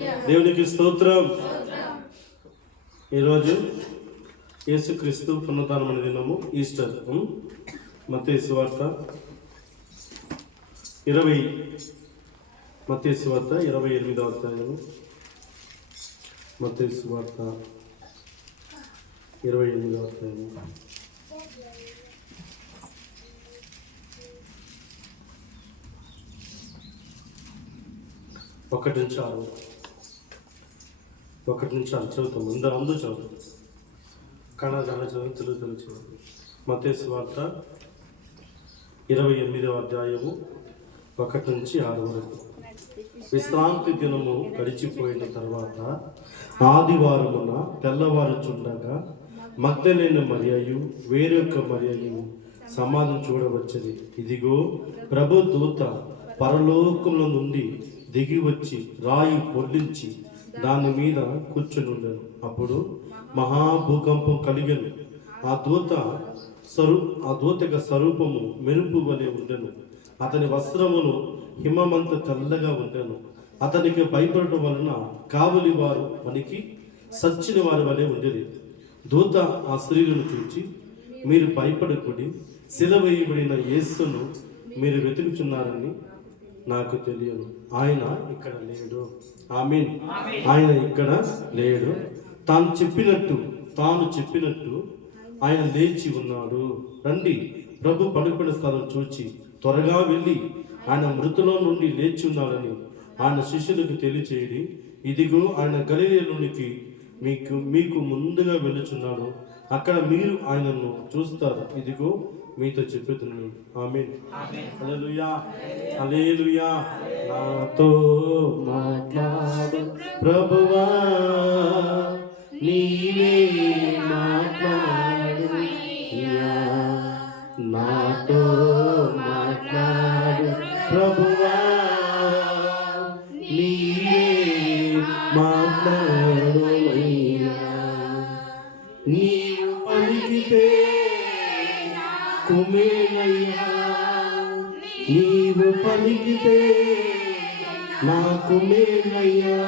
దేవునికి స్తోత్రం. ఈరోజు యేసుక్రీస్తు పునరుత్థానమైన దినము, ఈస్టర్. మత్తయి సువార్త 28వ అధ్యాయము. మత్తయి సువార్త 28వ అధ్యాయము. ఒకటి నుంచి ఆరు చదువుతాం. అందరూ చదువు. కన్నడ చదువు, తెలుగు చదువు. మత్తయి సువార్త 28వ అధ్యాయము 1 నుంచి 6 వరకు. విశ్రాంతి దినము గడిచిపోయిన తర్వాత ఆదివారమున తెల్లవారుచుండగా మగ్దలేని మరియయు వేరొక మరియయు సమాధిని చూడవచ్చది. ఇదిగో, ప్రభు దూత పరలోకముల నుండి దిగి వచ్చి రాయి పొర్లించి దాని మీద కూర్చునుండెను. అప్పుడు మహాభూకంపం కలిగెను. ఆ దూత యొక్క స్వరూపము మెరుపు వలె ఉండెను. అతని వస్త్రమును హిమమంత తెల్లగా ఉండెను. అతనికి భయపడటం వలన కావలి వారు వనికి సచ్చిన వారి వలె ఉండేది. దూత ఆ స్త్రీలను చూచి, మీరు భయపడకుడి, సిలువవేయబడిన యేసును మీరు వెతుకుచున్నారని నాకు తెలియదు. ఆయన ఇక్కడ లేడు. ఆమేన్. ఆయన ఇక్కడ లేడు. తాను చెప్పినట్టు ఆయన లేచి ఉన్నాడు. రండి, ప్రభు పడుకున్న స్థలం చూచి త్వరగా వెళ్ళి ఆయన మృతులో నుండి లేచి ఉన్నాడని ఆయన శిష్యులకు తెలియచేయడి. ఇదిగో, ఆయన గలిలయలోనికి మీకు ముందుగా వెళ్ళుచున్నాడు. అక్కడ మీరు ఆయనను చూస్తారు. ఇదిగో, మీతో చెప్పుతున్నాను. ఆమేన్. హల్లెలూయా, హల్లెలూయా. నాతో మాట్లాడు ప్రభువా, నీవే మాట్లాడుయా. నాతో మాట్లాడు ప్రభువా, నీవే మాట్లాడుయా. నీవు పలికితే కుమేనయ్యా, నీవు పలికితే నాకు మేనయ్యా.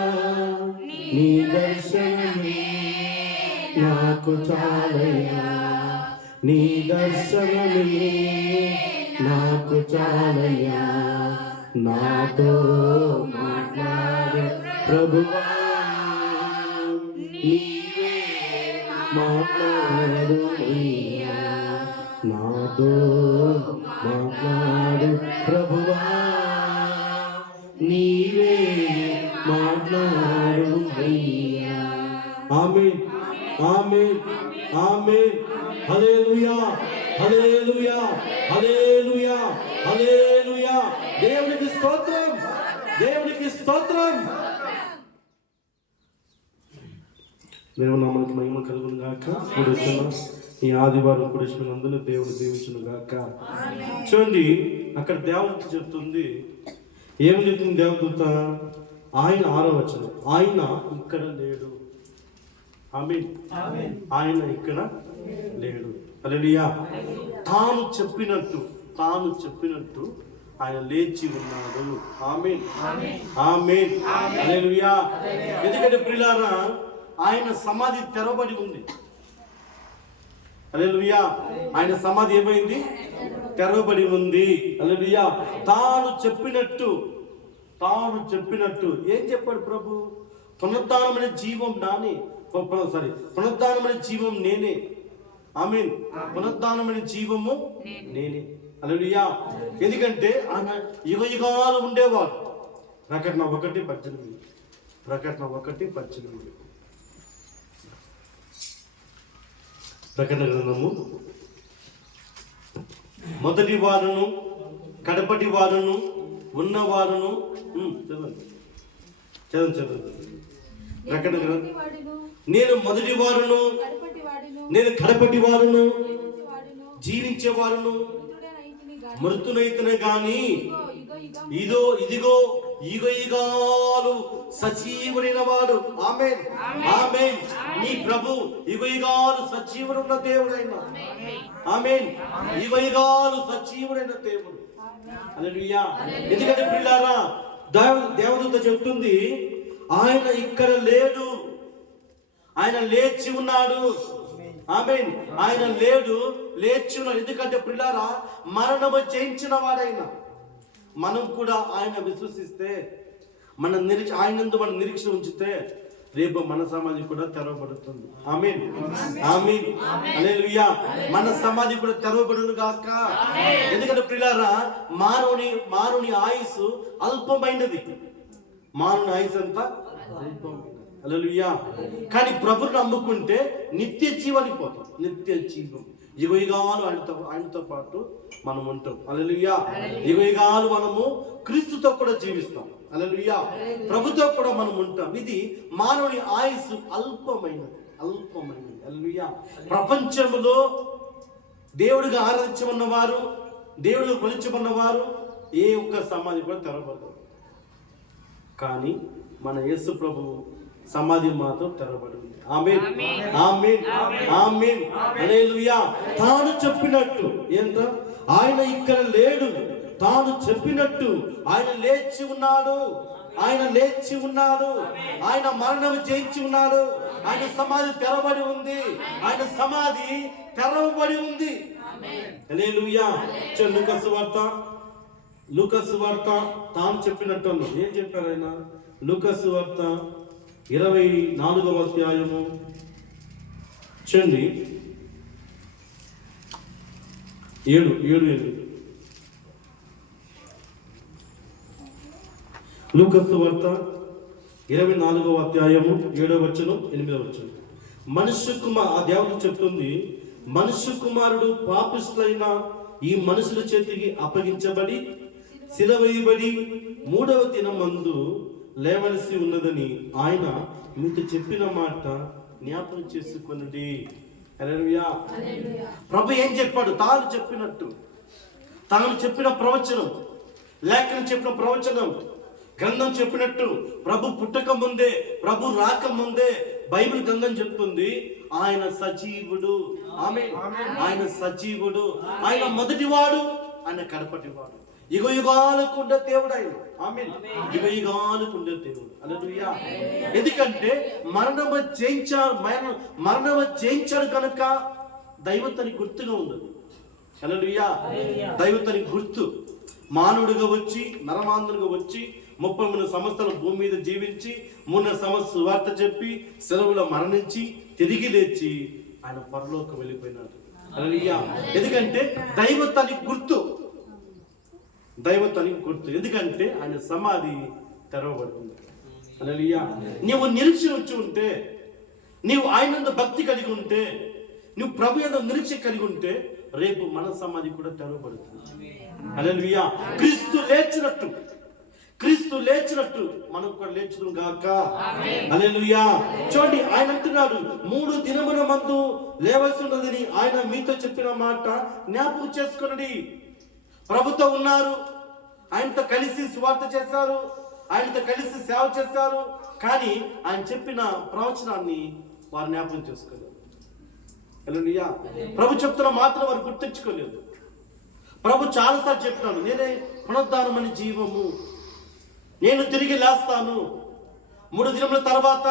నీ దర్శనమే నాకు చాలయ్యా, నీ దర్శనమే నాకు చాలయ్యా. నాతో మాట్లాడు ప్రభువా, నీవే మాట్లాడుయ్యా. నాతో మాట్లాడు ప్రభువా, నీవే మాట్లాడుయ్యా. ఆమేన్, ఆమేన్, ఆమేన్. హల్లెలూయా, హల్లెలూయా, హల్లెలూయా, హల్లెలూయా. దేవునికి స్తోత్రం, దేవునికి స్తోత్రం. దేవుని నామానికి మహిమ కలుగును గాక. ఇప్పుడు ఈ ఆదివారం కుడిసినందున దేవుడు దీవించును గాక. చూడండి, అక్కడ దేవదూత చెప్తుంది. ఏమి చెప్తుంది దేవదూత? ఆయన 6వ వచనం, ఆయన ఇక్కడ లేడు. ఆమేన్. ఆయన ఇక్కడ లేడు. హల్లెలూయా. తాను చెప్పినట్టు ఆయన లేచి ఉన్నాడు. ఆమేన్, ఆమేన్, హల్లెలూయా. ఎందుకంటే ప్రియులారా, ఆయన సమాధి తెరవబడి ఉంది. హల్లెలూయా. ఆయన సమాధి ఏమైంది? తెరవబడి ఉంది. హల్లెలూయా. తాను చెప్పినట్టు ఏం చెప్పాడు ప్రభు? పునరుత్థానమైన జీవం పునరుత్థానమైన జీవం నేనే. ఆమేన్. పునరుత్థానమైన జీవము నేనే. హల్లెలూయా. ఎందుకంటే ఆయన యుగాలు ఉండేవాడు. ప్రకటన 1:18. ప్రకటన గ్రంథము, మొదటి వారును కడపటి వారును ఉన్నవారును. చదువు. ప్రకటన గ్రంథం, నేను మొదటి వారును, నేను కడపటి వారును, జీవించేవారును, మృతునైతనే గాని ఇదిగో యుగాలు సజీవుడైన వాడు. ఆమేన్, ఆమేన్. నీ ప్రభు యుగాలు సజీవుడున్న దేవుడైన. ఆమేన్. యుగాలు సజీవుడైన దేవుడు. హల్లెలూయా. ఎందుకంటే ప్రియులారా, దేవదూత చెప్తుంది, ఆయన ఇక్కడ లేడు, ఆయన లేచి ఉన్నాడు. ఆమేన్. ఆయన లేడు, లేచి ఉన్నాడు. ఎందుకంటే ప్రియులారా, మరణము జయించిన వాడైన మనం కూడా ఆయన విశ్వసిస్తే, ఆయనందు మన నిరీక్షణ ఉంచితే రేపు మన సమాధి కూడా తెరవబడుతుంది. ఆమేన్, ఆమేన్, హల్లెలూయా. మన సమాధి కూడా తెరవబడును గాక. ఎందుకంటే ప్రియులారా, మానవుని ఆయుస్సు అల్పమైనది. మానవుని ఆయుస్సు అంతా అల్పమైనది. హల్లెలూయా. కానీ ప్రభువును నమ్ముకుంటే నిత్య జీవానికి పోతాం. నిత్య జీవం, యుగయుగాలు ఆయనతో పాటు మనం ఉంటాం. హల్లెలూయా. యుగయుగాలు మనము క్రీస్తుతో కూడా జీవిస్తాం. హల్లెలూయా. ప్రభుతో కూడా మనం ఉంటాం. ఇది మానవుని ఆయుస్సు అల్పమైనది. హల్లెలూయా. ప్రపంచంలో దేవుడిగా ఆరాధించమన్నవారు, దేవుడిగా కొలిచమన్నవారు ఏ ఒక్క సమాధి కూడా తెరవబడదు. కానీ మన యేసు ప్రభువు సమాధి మాత్రం తెరవబడింది. ఆమేన్, ఆమేన్, ఆమేన్, హల్లెలూయా. తాను చెప్పినట్టు ఏంట, ఆయన ఇక్కడ లేడు, తాను చెప్పినట్టు ఆయన లేచి ఉన్నాడు. ఆయన లేచి ఉన్నాడు. ఆయన మరణం జయించి ఉన్నాడు. ఆయన సమాధి తెరవబడి ఉంది. ఆయన సమాధి తెరవబడి ఉంది. హల్లెలూయా. లూకాసు వార్త తాను చెప్పినట్టు అన్నాడు. ఏం చెప్పారు ఆయన? లూకాసు వార్త 24వ అధ్యాయము చూడండి, 7. లూకాసు వార్త 24వ అధ్యాయము 7వ వచనం 8వ వచనం. ఆ దేవుడు చెప్తుంది, మనుష్య కుమారుడు పాపిష్టులైన ఈ మనుషుల చేతికి అప్పగించబడి సిలువేయబడి 3వ దినమందు లేవలసి ఉన్నదని ఆయన మీతో చెప్పిన మాట జ్ఞాపకం చేసుకొనుడి. హల్లెలూయా. ప్రభు ఏం చెప్పాడు? తాను చెప్పినట్టు, తాను చెప్పిన ప్రవచనం, లేఖనం చెప్పిన ప్రవచనం, గ్రంథం చెప్పినట్టు, ప్రభు పుట్టక ముందే, ప్రభు రాక ముందే బైబిల్ గ్రంథం చెప్తుంది ఆయన సజీవుడు. ఆమేన్. ఆయన సజీవుడు, ఆయన మొదటివాడు, ఆయన కడపటివాడు, యుగయుగాలకు ఉండే దేవుడు ఆయన. ఆమేన్. యుగయుగాలకు ఉండే దేవుడు. హల్లెలూయా. ఎందుకంటే మరణము జయించాడు కనుక దైవత్వానికి గుర్తుగా ఉంది. హల్లెలూయా. దైవత్వానికి గుర్తు. మానవుడిగా వచ్చి, నరమాంతుడిగా వచ్చి 33 సంవత్సరాలు భూమి మీద జీవించి 3 సంవత్సరాలు సువార్త చెప్పి సెలవులో మరణించి తిరిగి లేచి ఆయన పరలోకం వెళ్ళిపోయినాడు. హల్లెలూయా. ఎందుకంటే దైవత్వానికి గుర్తు. ఎందుకంటే ఆయన సమాధి తెరవబడుతుంది. హల్లెలూయా. నీవు నిరీక్షణ వచ్చి ఉంటే, నీవు ఆయన భక్తి కలిగి ఉంటే, నువ్వు ప్రభు యందు నిరీక్షణ కలిగి ఉంటే రేపు మన సమాధి కూడా తెరవబడుతుంది. హల్లెలూయా. క్రీస్తు లేచినట్టు మనం కూడా లేచును గాక. హల్లెలూయా. చూడండి, ఆయన అంటున్నాడు 3 దినముల మందు లేవలసి ఉన్నదని ఆయన మీతో చెప్పిన మాట జ్ఞాపకం చేసుకొనుడి. ప్రభుతో ఉన్నారు, ఆయనతో కలిసి సువార్త చేశారు, ఆయనతో కలిసి సేవ చేశారు. కానీ ఆయన చెప్పిన ప్రవచనాన్ని వారు జ్ఞాపకం చేసుకోలేదు. హల్లెలూయా. ప్రభు చెప్తున్న మాత్రం వారు గుర్తించుకోలేదు. ప్రభు చాలాసార్లు చెప్పినాడు, నేనే పునరుద్ధానమని జీవము, నేను తిరిగి లేస్తాను, 3 దినముల తర్వాత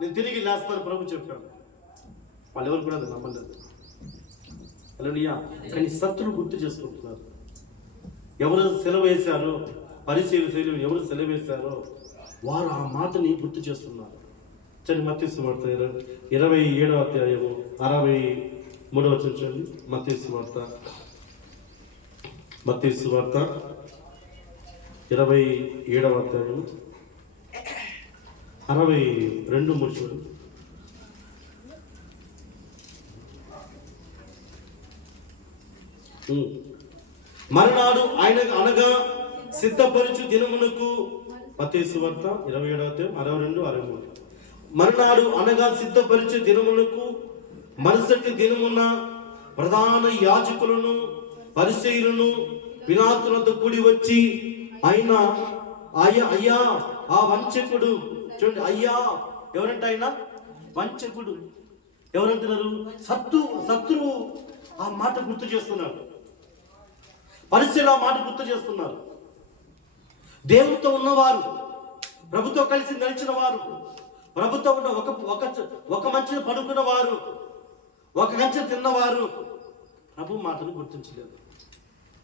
నేను తిరిగి లేస్తాను ప్రభు చెప్పాడు. వాళ్ళు ఎవరు కూడా అది నమ్మలేదు. హల్లెలూయా. కానీ సత్తులు గుర్తు చేసుకుంటున్నారు. ఎవరు సెలవు వేశారో, పరిశీలన ఎవరు సెలవు వేశారో వారు ఆ మాటని గుర్తు చేస్తున్నారు. మత్తయి సువార్త 27వ అధ్యాయము 63వ వచనం. మత్తయి సువార్త 27వ అధ్యాయము 62-3. మరునాడు ఆయన అనగా సిద్ధపరచు దినమునకు, మత్తయి సువార్త 27వ అధ్యాయం 62-63. మరునాడు అనగా సిద్ధపరచు దినమునకు మరుసటి దినమున ప్రధాన యాజకులను పరిసయ్యులను పిలాతునతో కూడి వచ్చి ఆయన అయ్యా ఆ వంచకుడు. చూడండి, అయ్యా ఎవరంటే ఆయన వంచకుడు. ఎవరంటున్నారు? శత్రువు ఆ మాట గుర్తు చేస్తున్నాడు. పరిసయ్యులు ఆ మాట గుర్తు చేస్తున్నారు. దేవునితో ఉన్నవారు, ప్రభుతో కలిసి నడిచిన వారు, ప్రభుతో ఉన్న ఒక మంచిని పడుకున్న వారు, ఒక కంచె తిన్నవారు ప్రభు మాటను గుర్తించలేదు.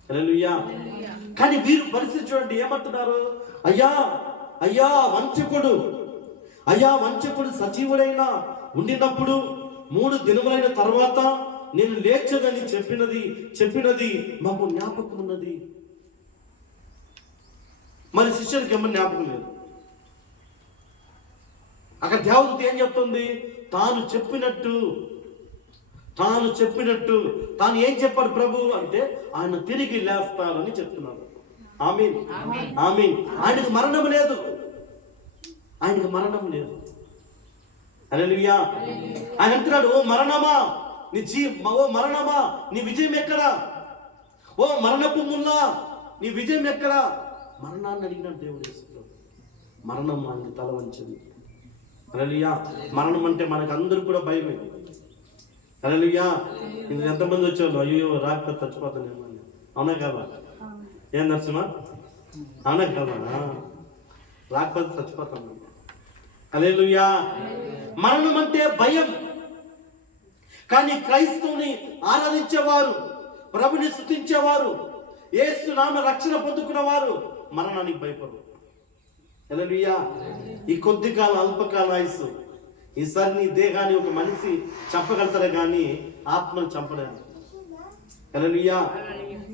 హల్లెలూయా. కానీ వీరు పరిస్థితి చూడండి, ఏమంటున్నారు? అయ్యా అయ్యా వంచకుడు సజీవుడైనా ఉండినప్పుడు 3 దినములైన తర్వాత నేను లేచదని చెప్పినది మాకు జ్ఞాపకం ఉన్నది. మరి శిష్యులకి ఏమన్నా జ్ఞాపకం లేదు. అక్కడ దేవదూత ఏం చెప్తుంది? తాను చెప్పినట్టు తాను ఏం చెప్పాడు ప్రభు అంటే ఆయన తిరిగి లేస్తారని చెప్తున్నాడు. ఆమేన్ ఆమేన్. ఆయనకు మరణం లేదు. హల్లెలూయా. ఆయన అంటున్నాడు, ఓ మరణమా నీ విజయం ఎక్కడా? ఓ మరణపు ముల్లా నీ విజయం ఎక్కడా? మరణాన్ని అడిగినాడు దేవుడు. మరణం ఆయనకి తల వంచింది. హల్లెలూయా. మరణం అంటే మనకు అందరూ కూడా భయమే. హల్లెలూయా. ఇది ఎంతమంది వచ్చారు, అయ్యో రాకపోతే చచ్చిపోతానేమో అని. అవునా కదా? ఏం నరసింహ? అవునా కదా? రాకపోతే చచ్చిపోతాను. హల్లెలూయా. మరణం అంటే భయం. కానీ క్రైస్తవుని ఆరాధించేవారు, ప్రభుని స్తుతించేవారు, యేసు నామ రక్షణ పొందుకున్నవారు మరణానికి భయపడరు. హల్లెలూయా. ఈ కొద్ది కాలం అల్పకాల ఆయుస్సు, ఈసారి నీ దేహాన్ని ఒక మనిషి చంపగలుగుతాడు కానీ ఆత్మను చంపలేదు. హల్లెలూయా.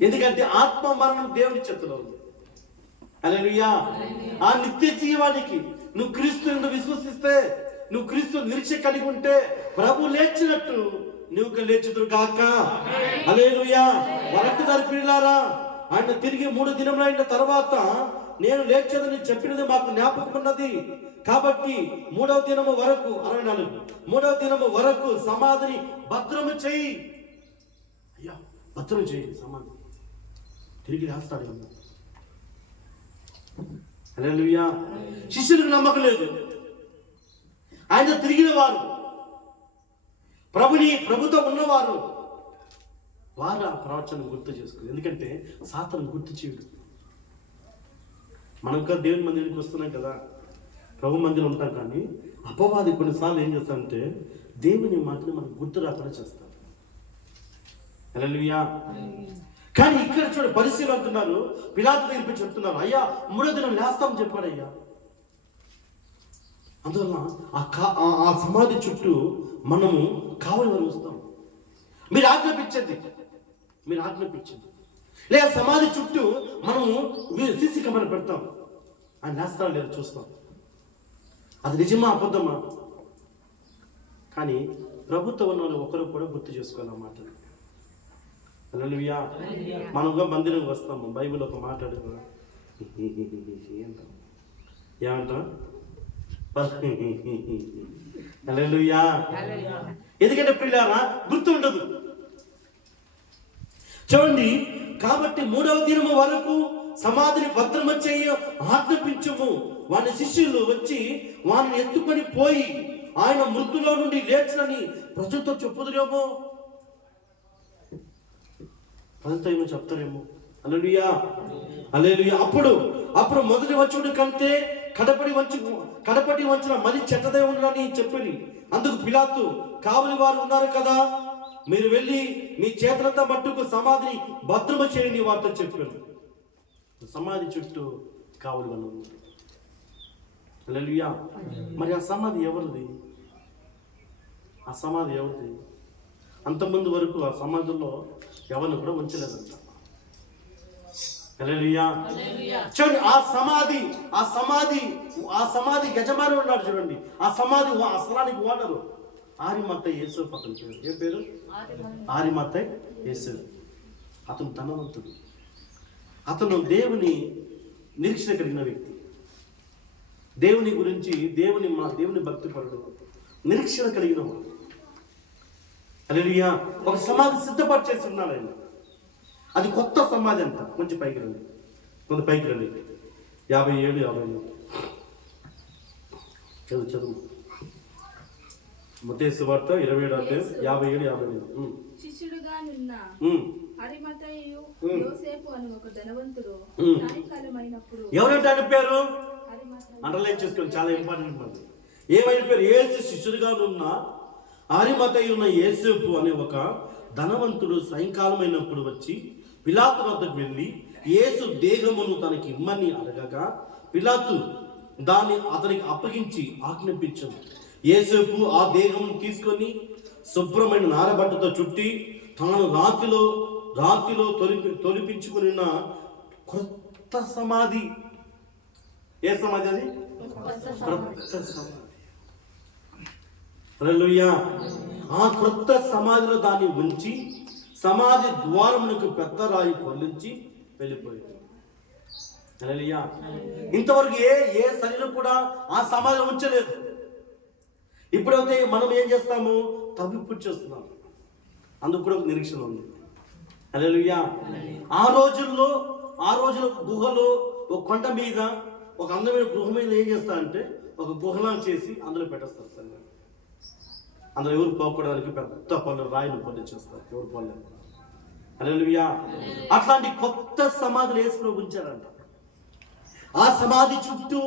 ఎందుకంటే ఆత్మ మరణం దేవుని చేతిలో ఉంది. హల్లెలూయా. ఆ నిత్య జీవానికి నువ్వు క్రీస్తుని విశ్వసిస్తే, నువ్వు క్రీస్తు నిరీక్ష కలిగి ఉంటే ప్రభు లేచినట్టు నువ్వు లేచుదురు గాక. హల్లెలూయా. వరకుదారి పిల్లారా, ఆయన తిరిగి 3 దినములైన తర్వాత నేను లేచేదని చెప్పినది మాకు జ్ఞాపకం ఉన్నది. కాబట్టి 3వ దినము వరకు 64 3వ దినము వరకు సమాధిని భద్రము చేయి. అయ్యా భద్రం చేయి, సమాధి తిరిగి రాస్తాడు. హల్లెలూయా. శిష్యులకు నమ్మకం లేదు. ఆయన తిరిగిన వారు, ప్రభుతో ఉన్నవారు, వారు ఆ ప్రవచనం గుర్తు చేసుకున్నారు. ఎందుకంటే సాతాను గుర్తు చేయడు. మనం కూడా దేవుని మందిరానికి వస్తున్నాం కదా, ప్రభు మందిరం ఉంటాం. కానీ అపవాది కొన్నిసార్లు ఏం చేస్తాడంటే దేవుని మాటని మనకు గుర్తు రాకుండా చేస్తాడు. హల్లెలూయా. కానీ ఇక్కడ చూడ పరిశీలన అంటున్నారు, పిలాతు దగ్గరికి చెప్తున్నారు, అయ్యా 3వ దినం లేస్తామని చెప్పాడు. అయ్యా అందువల్ల ఆ సమాధి చుట్టూ మనము కావలి వారు వస్తాం. మీరు ఆజ్ఞాపించండి లేదా సమాధి చుట్టూ మనము సీసీ కెమెరా పెడతాం. ఆయన లేస్తాడు లేదా చూస్తాం. అది నిజమా అబద్ధమా? కానీ ప్రభుత్వం ఉన్న ఒకరు కూడా గుర్తు చేసుకోవాలన్నమాట. హల్లెలూయా. మనముగా మందిరంకి వస్తాము, బైబిల్ ఒక మాట అడుగుతాం, ఏమంటాం? హల్లెలూయా. ఎందుకంటే పిల్లారా గుర్తు ఉండదు. చూడండి, కాబట్టి 3వ దినము వరకు సమాధిని భద్రమ చేయ ఆజ్ఞాపించుము. వాని శిష్యులు వచ్చి వారిని ఎత్తుకొని పోయి ఆయన మృతులో నుండి లేచని ప్రజలతో చెప్పుదురేమో, ప్రజలతో ఏమో చెప్తారేమో. హల్లెలూయా. అప్పుడు మొదటి వచ్చుడు కంటే కడపటి వంచిన మరి చెడ్డదే ఉండని చెప్పింది. అందుకు పిలాతు, కావలి వారు ఉన్నారు కదా, మీరు వెళ్ళి మీ చేతులంతా మట్టుకు సమాధిని భద్రమ చేయండి వారితో చెప్పారు. సమాధి చుట్టూ కావలి వాళ్ళు ఉన్నారు. హల్లెలూయా. మరి ఆ సమాధి ఎవరిది? అంతమంది వరకు ఆ సమాధుల్లో ఎవరిని కూడా ఉంచలేదంట. హల్లెలూయా. చూడండి, ఆ సమాధి యజమాని ఉన్నాడు. చూడండి, ఆ సమాధి ఆ స్థలానికి ఓనరు ఆరిమత్తయి యేసు పక్కన పేరు. ఏం పేరు? ఆరిమత్తయి యేసు. అతను ధనవంతుడు. అతను దేవుని నిరీక్షణ కలిగిన వ్యక్తి. దేవుని గురించి దేవుని భక్తిపరుడు, నిరీక్షణ కలిగిన వాడు. హల్లెలూయా. ఒక సమాధి సిద్ధపాటు చేసి ఉన్నాడు ఆయన. అది కొత్త సమాధి అంట. కొంచెం పైకి రండి 57 చదువు. మత్తయి సువార్త 27:57. శిష్యుడుగా నిన్న అరిమతయి యోసేపు అను ఒక ధనవంతుడు సాయంకాలం అయినప్పుడు. ఎవరంటే ఆయన పేరు? అండర్లైన్ చేసుకోండి, చాలా ఇంపార్టెంట్ మాట. ఏమైనా పేరు యేసు శిష్యుడిగా ఉన్న అరిమతయి ఉన్న యేసేపు అనే ఒక ధనవంతుడు సాయంకాలం అయినప్పుడు వచ్చి పిలాతు వద్దకు వెళ్ళి యేసు దేహమును తనకి ఇమ్మని అడగగా పిలాతు దాన్ని అతనికి అప్పగించి ఆజ్ఞాపించాడు. యేసేపు ఆ దేహమును తీసుకొని శుభ్రమైన నారబట్టతో చుట్టి తాను రాతిలో తొలిపించుకుని క్రొత్త సమాధి. ఏ సమాధి అది? క్రొత్త సమాధి. హల్లెలూయా. ఆ క్రొత్త సమాధిలో దాన్ని ఉంచి సమాధి ద్వారమునకు పెద్ద రాయి పొర్లించి వెళ్ళిపోయింది. హల్లెలూయా. ఇంతవరకు ఏ శరీరం కూడా ఆ సమాధిలో ఉంచలేదు. ఇప్పుడైతే మనం ఏం చేస్తాము? తవ్విపుడు చేస్తున్నాం. అందుకు కూడా ఒక నిరీక్షణ ఉంది. హల్లెలూయా. ఆ రోజుల్లో గుహలో ఒక కొండ మీద ఒక అందమైన గృహ మీద ఏం చేస్తారంటే ఒక గుహలా చేసి అందులో పెట్టేస్తారు. సరే, అందులో ఎవరు పోకూడడానికి పెద్ద పళ్ళు రాయిని పొందించేస్తారు, ఎవరు పోలేరు. హల్లెలూయా. అట్లాంటి కొత్త సమాధులు వేసుకుని ఉంచారంట. ఆ సమాధి చుట్టూ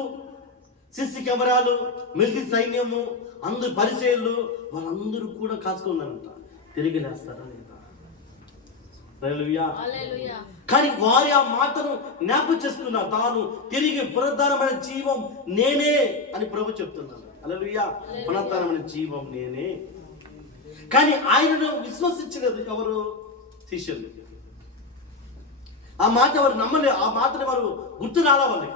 సిసి కెమెరాలు, మిలిటరీ సైన్యము, అందరు పరిచయాలు, వాళ్ళందరూ కూడా కాసుకున్నారంట తిరిగి లేస్తారా లేదా. హల్లెలూయా. కానీ వారి ఆ మాటను జ్ఞాపకం చేసుకున్నారు. తాను తిరిగి పునరుద్ధారమైన జీవం నేనే అని ప్రభు చెప్తున్నాను. హల్లెలూయా. పునరుద్ధారమైన జీవం నేనే. కానీ ఆయనను విశ్వసించలేదు ఎవరు? శిష్యులు. ఆ మాట వారు నమ్మలేదు. ఆ మాటని వారు గుర్తు రావాలి.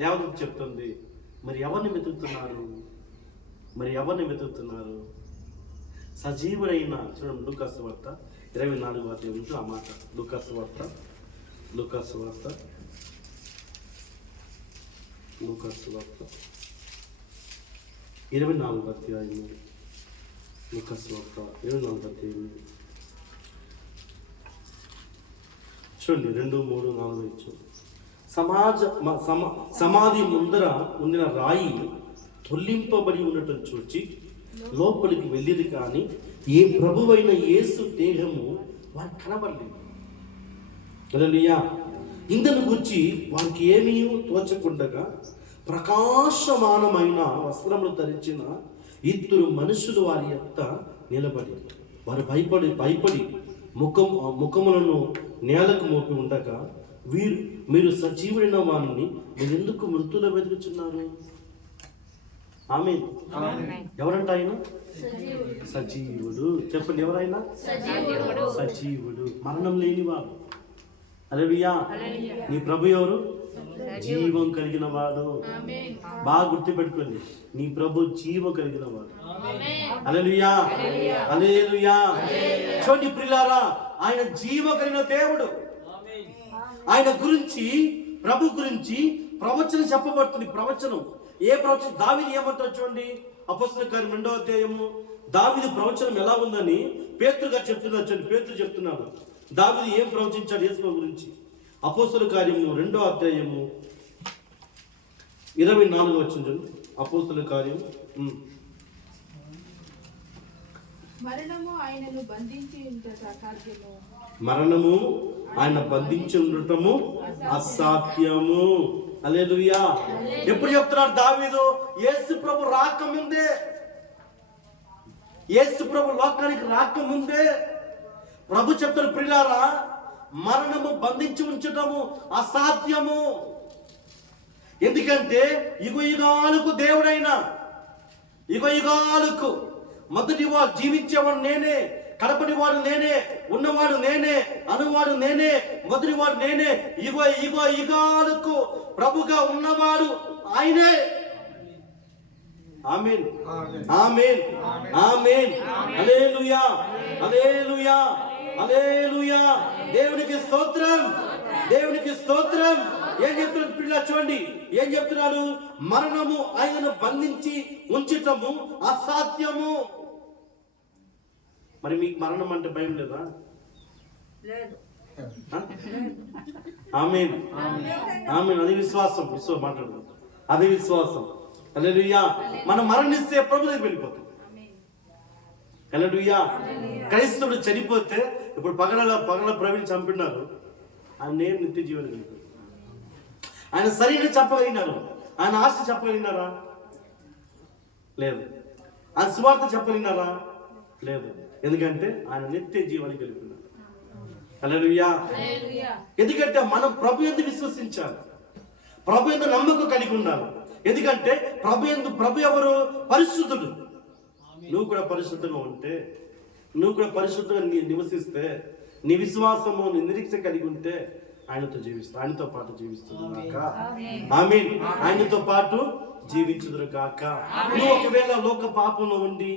దేవత చెప్తుంది, మరి ఎవరిని వెతుకుతున్నారు? సజీవుడైన, చూడండి లూకాసు వార్త 24వ అధ్యాయం ఆ మాట. లూకాసు వార్త 24వ అధ్యాయం. లూకాసు వార్త 24వ అధ్యాయం చూడండి, 2, 3, 4 సమాధి ముందర ఉండిన రాయి తొల్లింపబడి ఉండటం చూచి లోపలికి వెళ్ళింది, కానీ ఏ ప్రభువైన యేసు దేహము వారికి కనబడలేదు. హల్లెలూయా. ఇందును గురించి వారికి ఏమీ తోచకుండగా ప్రకాశమానమైన వస్త్రములు ధరించిన 2 మనుషులు వారి యొక్క నిలబడి వారు భయపడి ముఖములను నేలకు మోపి ఉండగా మీరు సజీవుడైన వారిని మీరు ఎందుకు మృతుల వెతుకుచున్నారు? ఆమేన్. ఎవరంట ఆయన? సజీవుడు. చెప్పండి, ఎవరైనా? సజీవుడు, మరణం లేనివాడు. హల్లెలూయా. నీ ప్రభు ఎవరు? జీవం కలిగిన వాడు. బాగా గుర్తుపెట్టుకోండి, నీ ప్రభు జీవం కలిగిన వాడు. హల్లెలూయా. హల్లెలూయా. చూడండి ప్రియులారా, ఆయన జీవం కలిగిన దేవుడు. ఆయన గురించి, ప్రభు గురించి ప్రవచనం చెప్పబడుతుంది. ప్రవచనం ఏ ప్రవచనం? దావీదు ఏమంటారు చూడండి, అపోస్తలుల కార్యం 2వ అధ్యాయము. దావీదు ప్రవచనం ఎలా ఉందని పేతురు గారు చెప్తున్నారు. చూడండి, పేతురు చెప్తున్నారు దావీదు ఏం ప్రవచించాడు యేసు గురించి. అపోస్తలుల కార్యము 2వ అధ్యాయము 24వ వచనం చూడండి. అపోస్తలుల కార్యం. మరణము ఆయనను బంధించి ఉండటము అసాధ్యము. హల్లెలూయా. ఎప్పుడు చెప్తున్నాడు దావీదు? యేసు ప్రభు రాకముందే, యేసు ప్రభు లోకానికి రాకముందే ప్రభు చెప్తాడు, ప్రియులారా, మరణము బంధించి ఉంచటము అసాధ్యము. ఎందుకంటే యుగాలకు దేవుడైన, యుగాలకు మొదటి వాడు, జీవించేవాడు నేనే, కడపటి వాడు నేనే, ఉన్నవాడు నేనే, అనువాడు నేనే, మొదటి వాడు నేనే. యుగాలకు ప్రభుగా ఉన్నవాడు ఆయనే. ఆమేన్, ఆమేన్, ఆమేన్. హల్లెలూయా, హల్లెలూయా, హల్లెలూయా. దేవునికి స్తోత్రం, దేవునికి స్తోత్రం. ఏం చెప్తున్నాడు పిల్ల? చూడండి ఏం చెప్తున్నాడు? మరణము ఆయనను బంధించి ఉంచటము అసాధ్యము. మరి మీకు మరణం అంటే భయం లేదా? ఆమేన్, ఆమేన్. అది విశ్వాసం. మాట్లాడు, అది విశ్వాసం. హల్లెలూయా. మనం మరణిస్తే ప్రభు దగ్గరికి వెళ్ళిపోతాం. హల్లెలూయా. క్రైస్తవుడు చనిపోతే, ఇప్పుడు పగల ప్రవీణ్ చంపినారు, ఆయన నిత్య జీవనం కలిగి. ఆయన శరీరం చెప్పగలిగినారు, ఆయన ఆశ చెప్పగలిగినారా? లేదు. ఆయన సువార్త చెప్పగలిగినారా? లేదు. ఎందుకంటే ఆయన నిత్య జీవాన్ని కలిగి ఉన్నారు. హల్లెలూయా. ఎందుకంటే మనం ప్రభు యందు విశ్వసించాలి, ప్రభు యందు నమ్మకం కలిగి ఉండాలి. ఎందుకంటే ప్రభు ఎవరు? పరిశుద్ధుడు. నువ్వు కూడా పరిశుద్ధంగా ఉంటే, నువ్వు కూడా పరిశుద్ధంగా నివసిస్తే, నీ విశ్వాసము, నీ నిరీక్షణ కలిగి ఉంటే ఆయనతో జీవిస్తా, ఆయనతో పాటు జీవిస్తుంది కాక. ఆమేన్. ఆయనతో పాటు జీవించుదురు కాక. నువ్వు ఒకవేళ లోక పాపంలో ఉండి,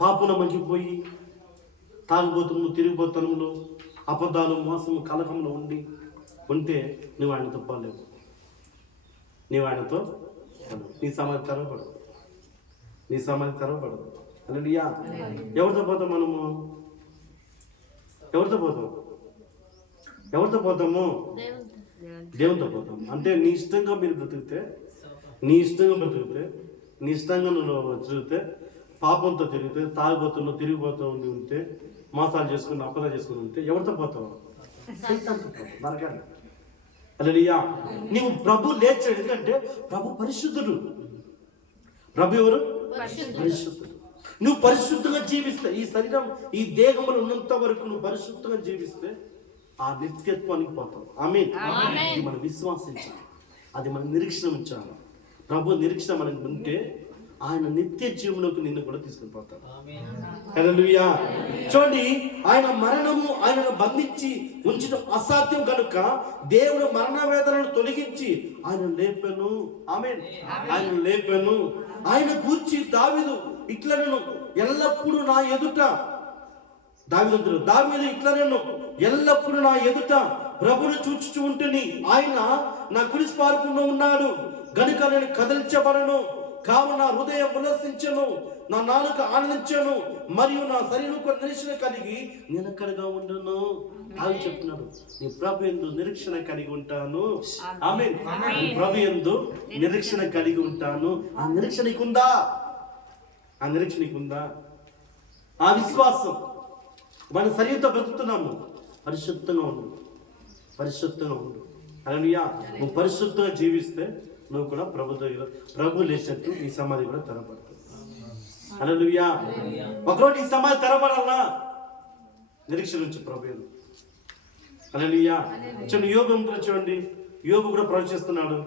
పాపంలో మగ్గిపోయి, తాగుబోతులు, తిరిగిపోతనంలో, అబద్ధాలు, మోసము, కలకంలో ఉంటే నువ్వు ఆయనతో పోలేవు. నీవు ఆయనతో నీ సమాధి తెరవబడదు, నీ సమాధి తెరవబడదు. హల్లెలూయా. ఎవరితో పోతాం మనము? ఎవరితో పోతాం? ఎవరితో పోతాము? దేవునితో పోతాం. అంటే నీ ఇష్టంగా మీరు బ్రతికితే, నీ ఇష్టంగా నువ్వు తిరిగితే, పాపంతో తిరిగితే, తాగిపోతున్నా, తిరిగిపోతూ ఉంటే, మోసాలు చేసుకుని, అపరాలు చేసుకుని ఉంటే ఎవరితో పోతావు? సైతాన్తో పోతావు. బరకాలి. హల్లెలూయా. నీవు ప్రభు లేచాడు. ఎందుకంటే ప్రభు పరిశుద్ధుడు. ప్రభు ఎవరు? పరిశుద్ధుడు. నువ్వు పరిశుద్ధంగా జీవిస్తే, ఈ శరీరం, ఈ దేహంలో ఉన్నంత వరకు నువ్వు పరిశుద్ధంగా జీవిస్తే ఆ నిత్యత్వానికి పోతావు. ఆమేన్. అది మనం విశ్వాసించాలి, అది మనం నిరీక్షణ ఉంచాలి. ప్రభు నిరీక్షణ మనకు ఉంటే ఆయన నిత్య జీవనంలోకి నిన్ను కూడా తీసుకుని పోతాడు. హల్లెలూయా. చూడండి, ఆయన మరణము ఆయనను బంధించి ఉంచడం అసాధ్యం కనుక దేవుడు మరణ వేదనను తొలగించి ఆయన లేపెను. ఆమేన్. ఆయన లేపెను. ఆయన గూర్చి దావీదు ఇట్లనెను, ఎల్లప్పుడూ నా ఎదుట, దావీదు ఇట్లనెను, ఎల్లప్పుడూ నా ఎదుట ప్రభువును చూచుచూ ఉంటుని, ఆయన నా కుడి పార్శ్వమున ఉన్నాడు గనుక నేను కదల్చబడను. కావున నా హృదయం ఉల్లసించెను, నా నాలుక ఆనందించెను, మరియు నా శరీరం నిరీక్షణ కలిగి నేను ఎక్కడగా ఉండను. అని చెప్తున్నాడు. నీ ప్రభు యందు నిరీక్షణ కలిగి ఉంటాను. ఆమేన్. నీ ప్రభు యందు నిరీక్షణ కలిగి ఉంటాను. ఆ నిరీక్షణ నీకుందా? ఆ నిరీక్షణ నీకుందా? ఆ విశ్వాసం మన శరీరంతో బ్రతుకుతున్నాము. పరిశుద్ధంగా ఉండు, పరిశుద్ధంగా ఉండు. హల్లెలూయా. నువ్వు పరిశుద్ధంగా జీవిస్తే నువ్వు కూడా ప్రభు లేచినట్టు ఈ సమాధి కూడా తెరపడుతుంది. హల్లెలూయా. ఒకరోజు ఈ సమాధి తెరపడాలా? నిరీక్షణ నుంచి ప్రభు. హల్లెలూయా. చూడండి, యోబు చూడండి, యోబు కూడా ప్రవచిస్తున్నాడు.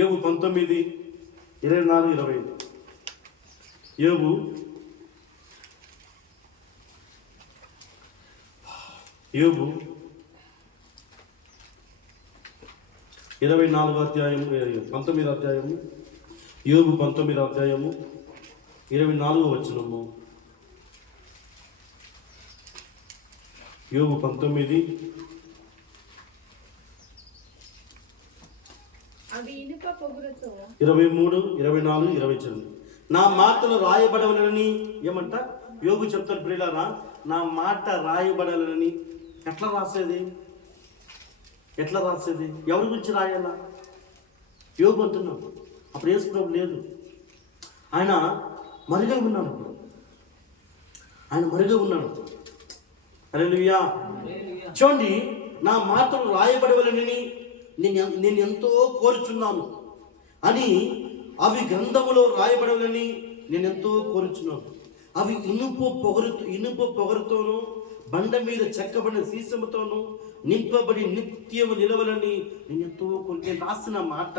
యోబు 19:24-25. యోబు 24వ అధ్యాయము, 19వ అధ్యాయము, యోబు 19వ అధ్యాయము 24వ వచనము. యోబు 19 23, 24, 25. నా మాటలు రాయబడవలనని ఏమంట యోబు చెప్తాడు. ప్రియులారా, నా మాట రాయబడాలని ఎట్లా రాసేది? ఎవరి గురించి రాయాలా? యోబు అంటున్నాడు. అప్పుడు యేసు ప్రభు లేదు, ఆయన మరుగై ఉన్నాడు. హల్లెలూయా. చూడండి, నా మాటలు రాయబడవలనని నేను ఎంతో కోరుచున్నాను అని, అవి గ్రంథములో రాయబడవలని నేను ఎంతో కోరుచున్నాను. అవి ఇనుప పొగరుతోనూ బండ మీద చెక్కబడిన సీసముతోనూ నింపబడి నిత్యము నిలవాలని నేను ఎంతో నేను రాసిన మాట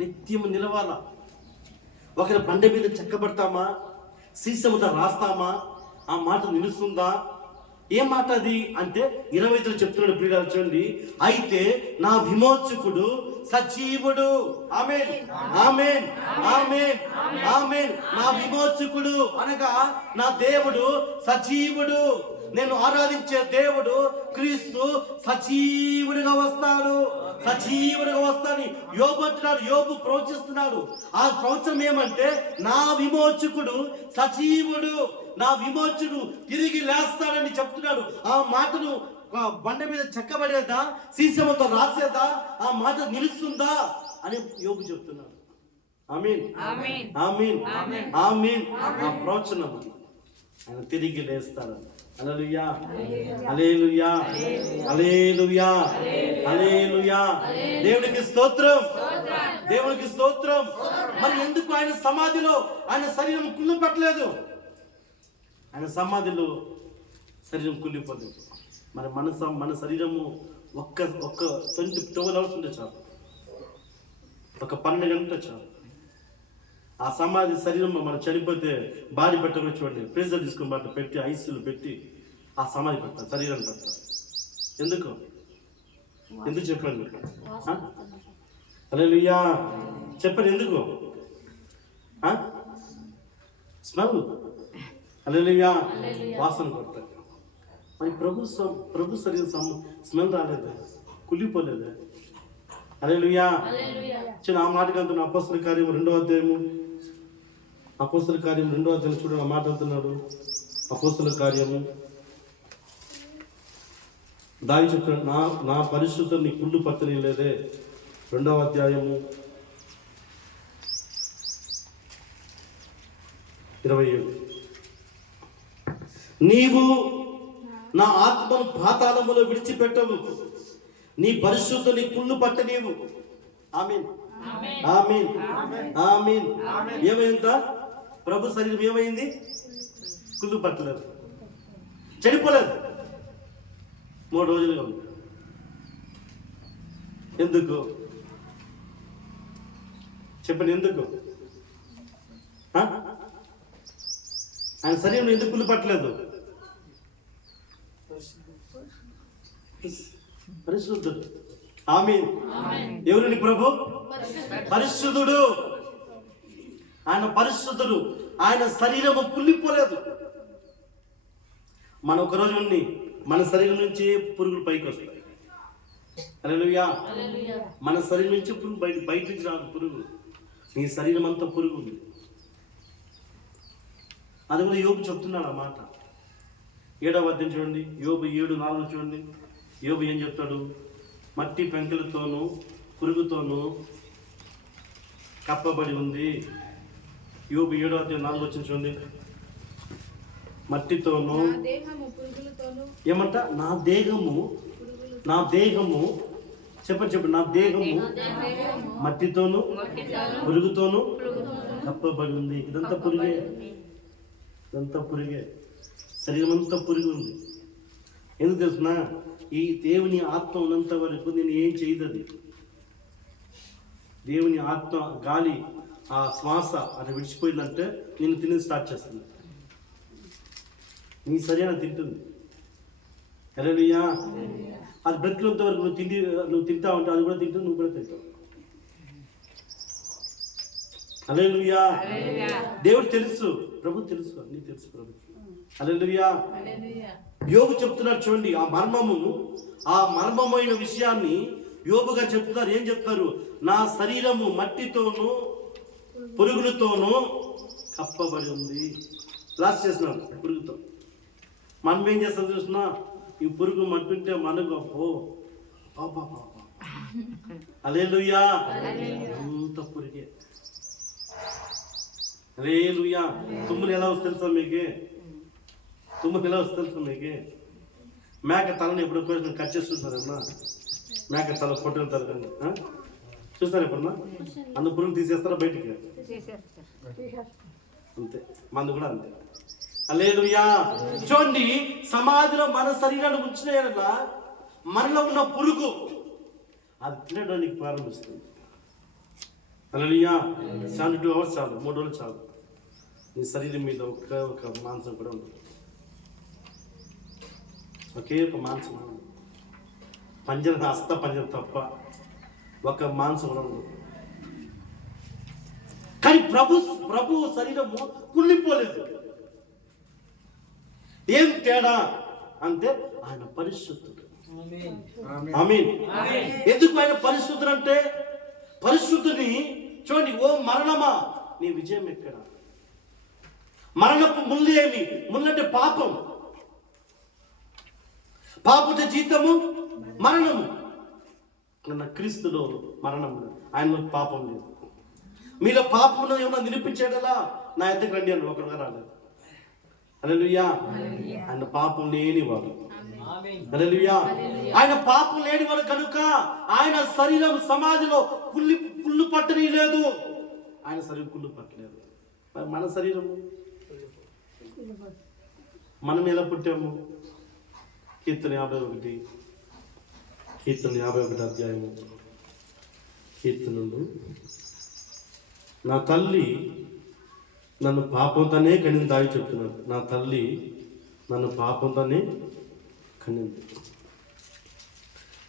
నిత్యము నిలవాల. ఒకరి బండ మీద చెక్కబడతామా, సీసముతో రాస్తామా, ఆ మాట నిలుస్తుందా? ఏం మాట అది అంటే 25 చెప్తున్నాడు. ప్రియులారా చూడండి, అయితే నా విమోచకుడు సజీవుడు. ఆమేన్, ఆమేన్, ఆమేన్, ఆమేన్. నా విమోచకుడు అనగా నా దేవుడు సజీవుడు. నేను ఆరాధించే దేవుడు క్రీస్తు సజీవుడిగా వస్తాడు. యోబు అంటున్నాడు, యోబు ప్రవచిస్తున్నాడు. ఆ ప్రవచనం ఏమంటే, నా విమోచకుడు సజీవుడు, నా విమోచకుడు తిరిగి లేస్తాడని చెప్తున్నాడు. ఆ మాటను బండ మీద చెక్కబడేదా, సీసముతో రాసేదా, ఆ మాట నిలుస్తుందా అని యోబు చెప్తున్నాడు. ఆమేన్, ఆమేన్, ఆమేన్. ఆ ప్రవచనం ఆయన తిరిగి లేస్తారు. హల్లెలూయా, హల్లెలూయా, హల్లెలూయా, హల్లెలూయా. దేవునికి స్తోత్రం, దేవునికి స్తోత్రం. మరి ఎందుకు ఆయన సమాధిలో ఆయన శరీరం కుళ్ళు పట్టలేదు? ఆయన సమాధిలో శరీరం కుళ్ళిపోలేదు. మరి మన శరీరము ఒక్క 12 అవర్స్ ఉంటే చాలు, ఒక 12 గంటలు చాలు. ఆ సమాధి శరీరం మనం చనిపోతే బాడీ పెట్టకుండా చూడండి, ప్రెజర్ తీసుకుని బట్ట పెట్టి ఐసీలు పెట్టి ఆ సమాధి పెడతారు, శరీరాన్ని పెడతారు. ఎందుకు చెప్పండి? హల్లెలూయా, చెప్పండి ఎందుకు? స్మెల్, హల్లెలూయా, వాసన కొడతారు. మరి ప్రభు శరీరం స్మెల్ రాలేదా? కుళ్ళిపోలేదా? హల్లెలూయా. చిన్న ఆ మాట అంటున్న అపోస్తల కార్యం 2వ అధ్యాయము, అపోస్తల కార్యం 2వ అధ్యాయం చూడండి, ఆ మాట అంటున్నాడు. అపోస్తల కార్యము దావి చెప్తున్నాడు, నా పరిశుద్ధం నీ కుళ్ళు పత్తని లేదే. 2వ అధ్యాయము 27. నీవు నా ఆత్మను పాతాళములో విడిచిపెట్టవు, నీ పరిశుద్ధుని కుళ్ళు పట్టనీవు. ఆమేన్, ఆమేన్, ఆమేన్. ఏమైందా? ప్రభు శరీరం ఏమైంది? కుళ్ళు పట్టలేదు, చెడిపోలేదు, 3 రోజులుగా ఉంది. ఎందుకు చెప్పండి? ఎందుకు? ఆయన శరీరం ఎందుకు కుళ్ళు పట్టలేదు? పరిశుద్ధుడు. ఆమేన్. ఎవరిని? ప్రభు పరిశుద్ధుడు. ఆయన పరిశుద్ధుడు. ఆయన శరీరము కుళ్ళిపోలేదు. మనం ఒకరోజు ఉండి మన శరీరం నుంచి పురుగులు పైకి వస్తాయి. హల్లెలూయా. మన శరీరం నుంచి పురుగు బయట నుంచి రాదు. పురుగు, నీ శరీరం అంతా పురుగు ఉంది. అది కూడా యోబు చెప్తున్నాడు ఆ మాట. 7వ అధ్యాయం చూడండి, యోబు 7:4 చూడండి. యోబు ఏం చెప్తాడు? మట్టి పెంకులతోనూ పురుగుతోనూ కప్పబడి ఉంది. యోబు 7వ అధ్యాయం 4 వచ్చిన చూడండి. మట్టితోనూ ఏమంట? నా దేహము చెప్పండి, నా దేహము మట్టితోనూ పురుగుతోనూ కప్పబడి ఉంది. ఇదంతా పురుగే, శరీరం అంతా పురుగు ఉంది. ఎందుకు తెలుసునా? ఈ దేవుని ఆత్మ ఉన్నంత వరకు నేను ఏం చేయదు. అది దేవుని ఆత్మ గాలి, ఆ శ్వాస అది విడిచిపోయిందంటే నేను తినేది స్టార్ట్ చేస్తుంది. నీ శరీరం తింటుంది. హల్లెలూయా. అది బ్రతికినంత వరకు నువ్వు తింటా ఉంటావు, అది కూడా తింటుంది, నువ్వు కూడా తింటావు. హల్లెలూయా. దేవుడు తెలుసు, ప్రభు తెలుసు, అన్నీ తెలుసు ప్రభు. హల్లెలూయా. యోబు చెప్తున్నాడు చూడండి, ఆ మర్మమైన విషయాన్ని యోబుగా చెప్తున్నారు. ఏం చెప్తారు? నా శరీరము మట్టితోనూ పురుగులతోనూ కప్పబడి ఉంది. లాస్ట్ చేస్తున్నాడు పురుగుతో. మనం ఏం చేస్తాం చూసినా, ఈ పురుగు మట్టుంటే మనకు హల్లెలూయా, అంత పురుగే. హల్లెలూయా. తుమ్ములు ఎలా వస్తుంది తెలుసా మీకు? మేక తలని ఎప్పుడు కట్ చేస్తుంటారమ్మా. మేక తల కొట్టుంటారు కానీ చూస్తారు ఎప్పుడన్నా? అందు పురుగు తీసేస్తారా బయటికి? అంతే, మందు కూడా అంతే. హల్లెలూయా. చూడండి, సమాధిలో మన శరీరాన్ని ఉంచిన మనలో ఉన్న పురుగు అది తినడానికి ప్రారంభిస్తుంది. హల్లెలూయా. 72 అవర్స్ చాలు, 3 రోజులు చాలు. నీ శరీరం మీద ఒక మాంసం కూడా ఉంటుంది. ఒకే ఒక మాంసం, పంజరం, హస్త పంజరం తప్ప ఒక మాంసం కూడా ఉండదు. కానీ ప్రభు శరీరము కుళ్ళిపోలేదు. ఏం తేడా అంటే ఆయన పరిశుద్ధుడు. ఆమేన్. ఎందుకు ఆయన పరిశుద్ధుడు అంటే? పరిశుద్ధుని చూడండి. ఓ మరణమా, నీ విజయం ఎక్కడ? మరణపు ముళ్ళు ఏమి? ముళ్ళంటే పాపం. పాపపు జీతము మరణము. నా క్రీస్తులో మరణం లేదు, ఆయనలో పాపం లేదు. మీలో పాపం ఏమన్నా నిరూపించేటలా నా ఎద్దకు రండి అని ఒకరుగా రాలేదు. హల్లెలూయా. ఆయన పాపం లేనివాడు. హల్లెలూయా. ఆయన పాపం లేనివాడు కనుక ఆయన శరీరం సమాధిలో కుళ్ళు పట్టని లేదు. ఆయన శరీరం కుళ్ళు పట్టలేదు. మరి మన శరీరము మనం ఎలా పుట్టాము? కీర్తన 51 అధ్యాయము కీర్తనలు. నా తల్లి నన్ను పాపంతోనే కనింది. దావి చెప్తున్నాడు, నా తల్లి నన్ను పాపంతోనే కనింది.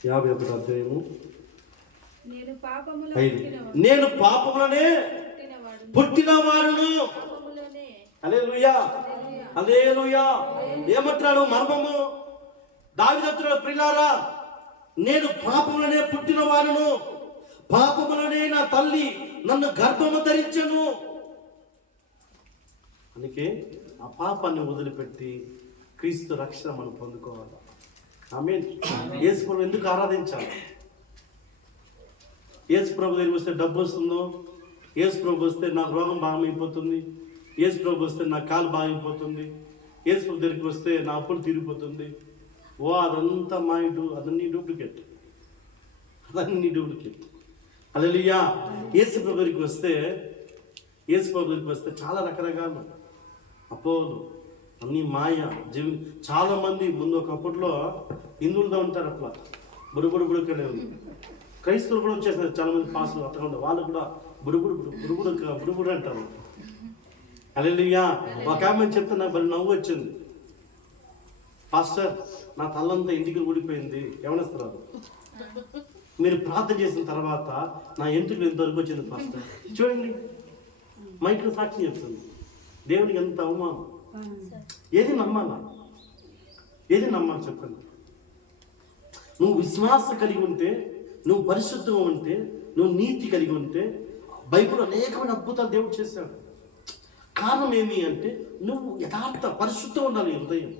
51 అధ్యాయము 5. నేను పాపములనే పుట్టినవాడును. హల్లెలూయా, హల్లెలూయా. ఏమంటాడు మర్మము? దావీదు ప్రియులారా, నేను పాపములనే పుట్టినవాడును, పాపములనే నా తల్లి నన్ను గర్భము ధరించెను. అందుకే ఆ పాపాన్ని వదిలిపెట్టి క్రీస్తు రక్షణ మనం పొందుకోవాలి. ఆమేన్. యేసు ప్రభు ఎందుకు ఆరాధించాలి? యేసు ప్రభు దగ్గరికి వస్తే డబ్బు వస్తుందో, యేసు ప్రభు వస్తే నాకు రోగం బాగైపోతుంది, యేసు ప్రభు వస్తే నా కాలు బాగైపోతుంది, యేసు ప్రభు దగ్గరికి వస్తే నా అప్పులు తీరిపోతుంది. అదంతా అదన్నీ డూప్లికేట్. హల్లెలూయా. యేసు ప్రభు దగ్గరికి వస్తే చాలా రకరకాలు అపోలు అన్ని మాయ చాలా మంది ముందు ఒకప్పట్లో హిందువులతో ఉంటారు, అట్లా బుడుబుడుకనే ఉంది. క్రైస్తవులు కూడా వచ్చేసారు చాలా మంది పాస్టర్లు అట్లా ఉంటారు, వాళ్ళు కూడా బుడుబుడు అంటారు. హల్లెలూయా. ఒక ఆమె చెప్తే నాకు మరి నవ్వు వచ్చింది. పాస్టర్, నా తల్లంతా ఇంటికి ఊడిపోయింది, ఏమనిస్తున్నారు? మీరు ప్రార్థన చేసిన తర్వాత నా ఎంటుకలు ఎంతవరకు వచ్చింది పాస్టర్. చూడండి, మా ఇంట్లో సాక్షి చెప్తుంది. దేవునికి ఎంత అవమానం. ఏది నమ్మాలా? చెప్పండి. నువ్వు విశ్వాసం కలిగి ఉంటే, నువ్వు పరిశుద్ధంగా ఉంటే, నువ్వు నీతి కలిగి ఉంటే, బైబిల్ అనేకమైన అద్భుతాలు దేవుడు చేశాడు. కారణం ఏమి అంటే నువ్వు యథార్థ పరిశుద్ధంగా ఉండాలి. హృదయం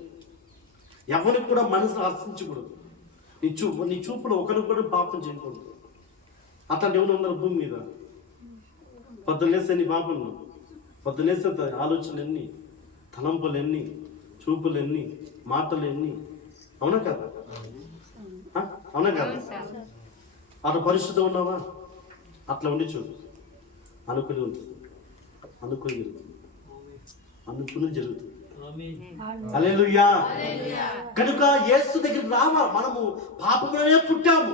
ఎవరికి కూడా మనసు హర్షించకూడదు. నీ చూపులో ఒకరికి కూడా పాపం చేయకూడదు. అట్లాంటి ఎవరు ఉన్నారు భూమి మీద? పొద్దులేసే నీ పాపలు, పొద్దులేసే ఆలోచనలు ఎన్ని, తలంపులు ఎన్ని, చూపులు ఎన్ని, మాటలు ఎన్ని. అవునా కదా? అవునా కదా? అట్లా పరిశుద్ధం ఉన్నావా? అట్లా ఉండి చూడు. అనుకుని జరుగుతుంది. హల్లెలూయా. కనుక యేసు దగ్గరికి రావాలి. మనము పాపంలోనే పుట్టాము,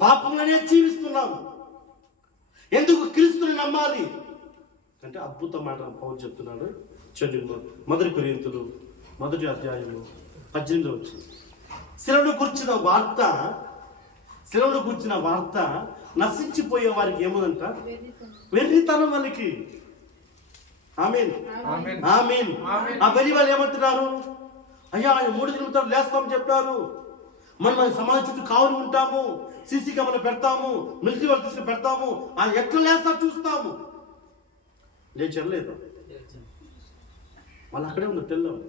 పాపంలోనే జీవిస్తున్నాము. ఎందుకు క్రీస్తుని నమ్మాలి అంటే అద్భుతమైన పౌలు చెప్తున్నాడు. చూడండి, 1 కొరింథీయులు 1 అధ్యాయము 18 వచ్చింది. శిలువను కూర్చిన వార్త నశించిపోయే వారికి ఏముందంట? వెర్రితనం వాళ్ళకి. ఆమేన్, ఆమేన్. ఆ వెర్రి వాళ్ళు ఏమంటున్నారు? అయ్యా, 3 దినాల తర్వాత లేస్తామని చెప్పారు, మనం సమాజం చుట్టూ కావులు ఉంటాము, సీసీ కెమెరా పెడతాము, మిలిటరీ వాళ్ళు తీసుకుని పెడతాము, ఎట్లా లేస్తా చూస్తాము. లేచర్లేదు, వాళ్ళు అక్కడే ఉన్నారు తెల్లవారు.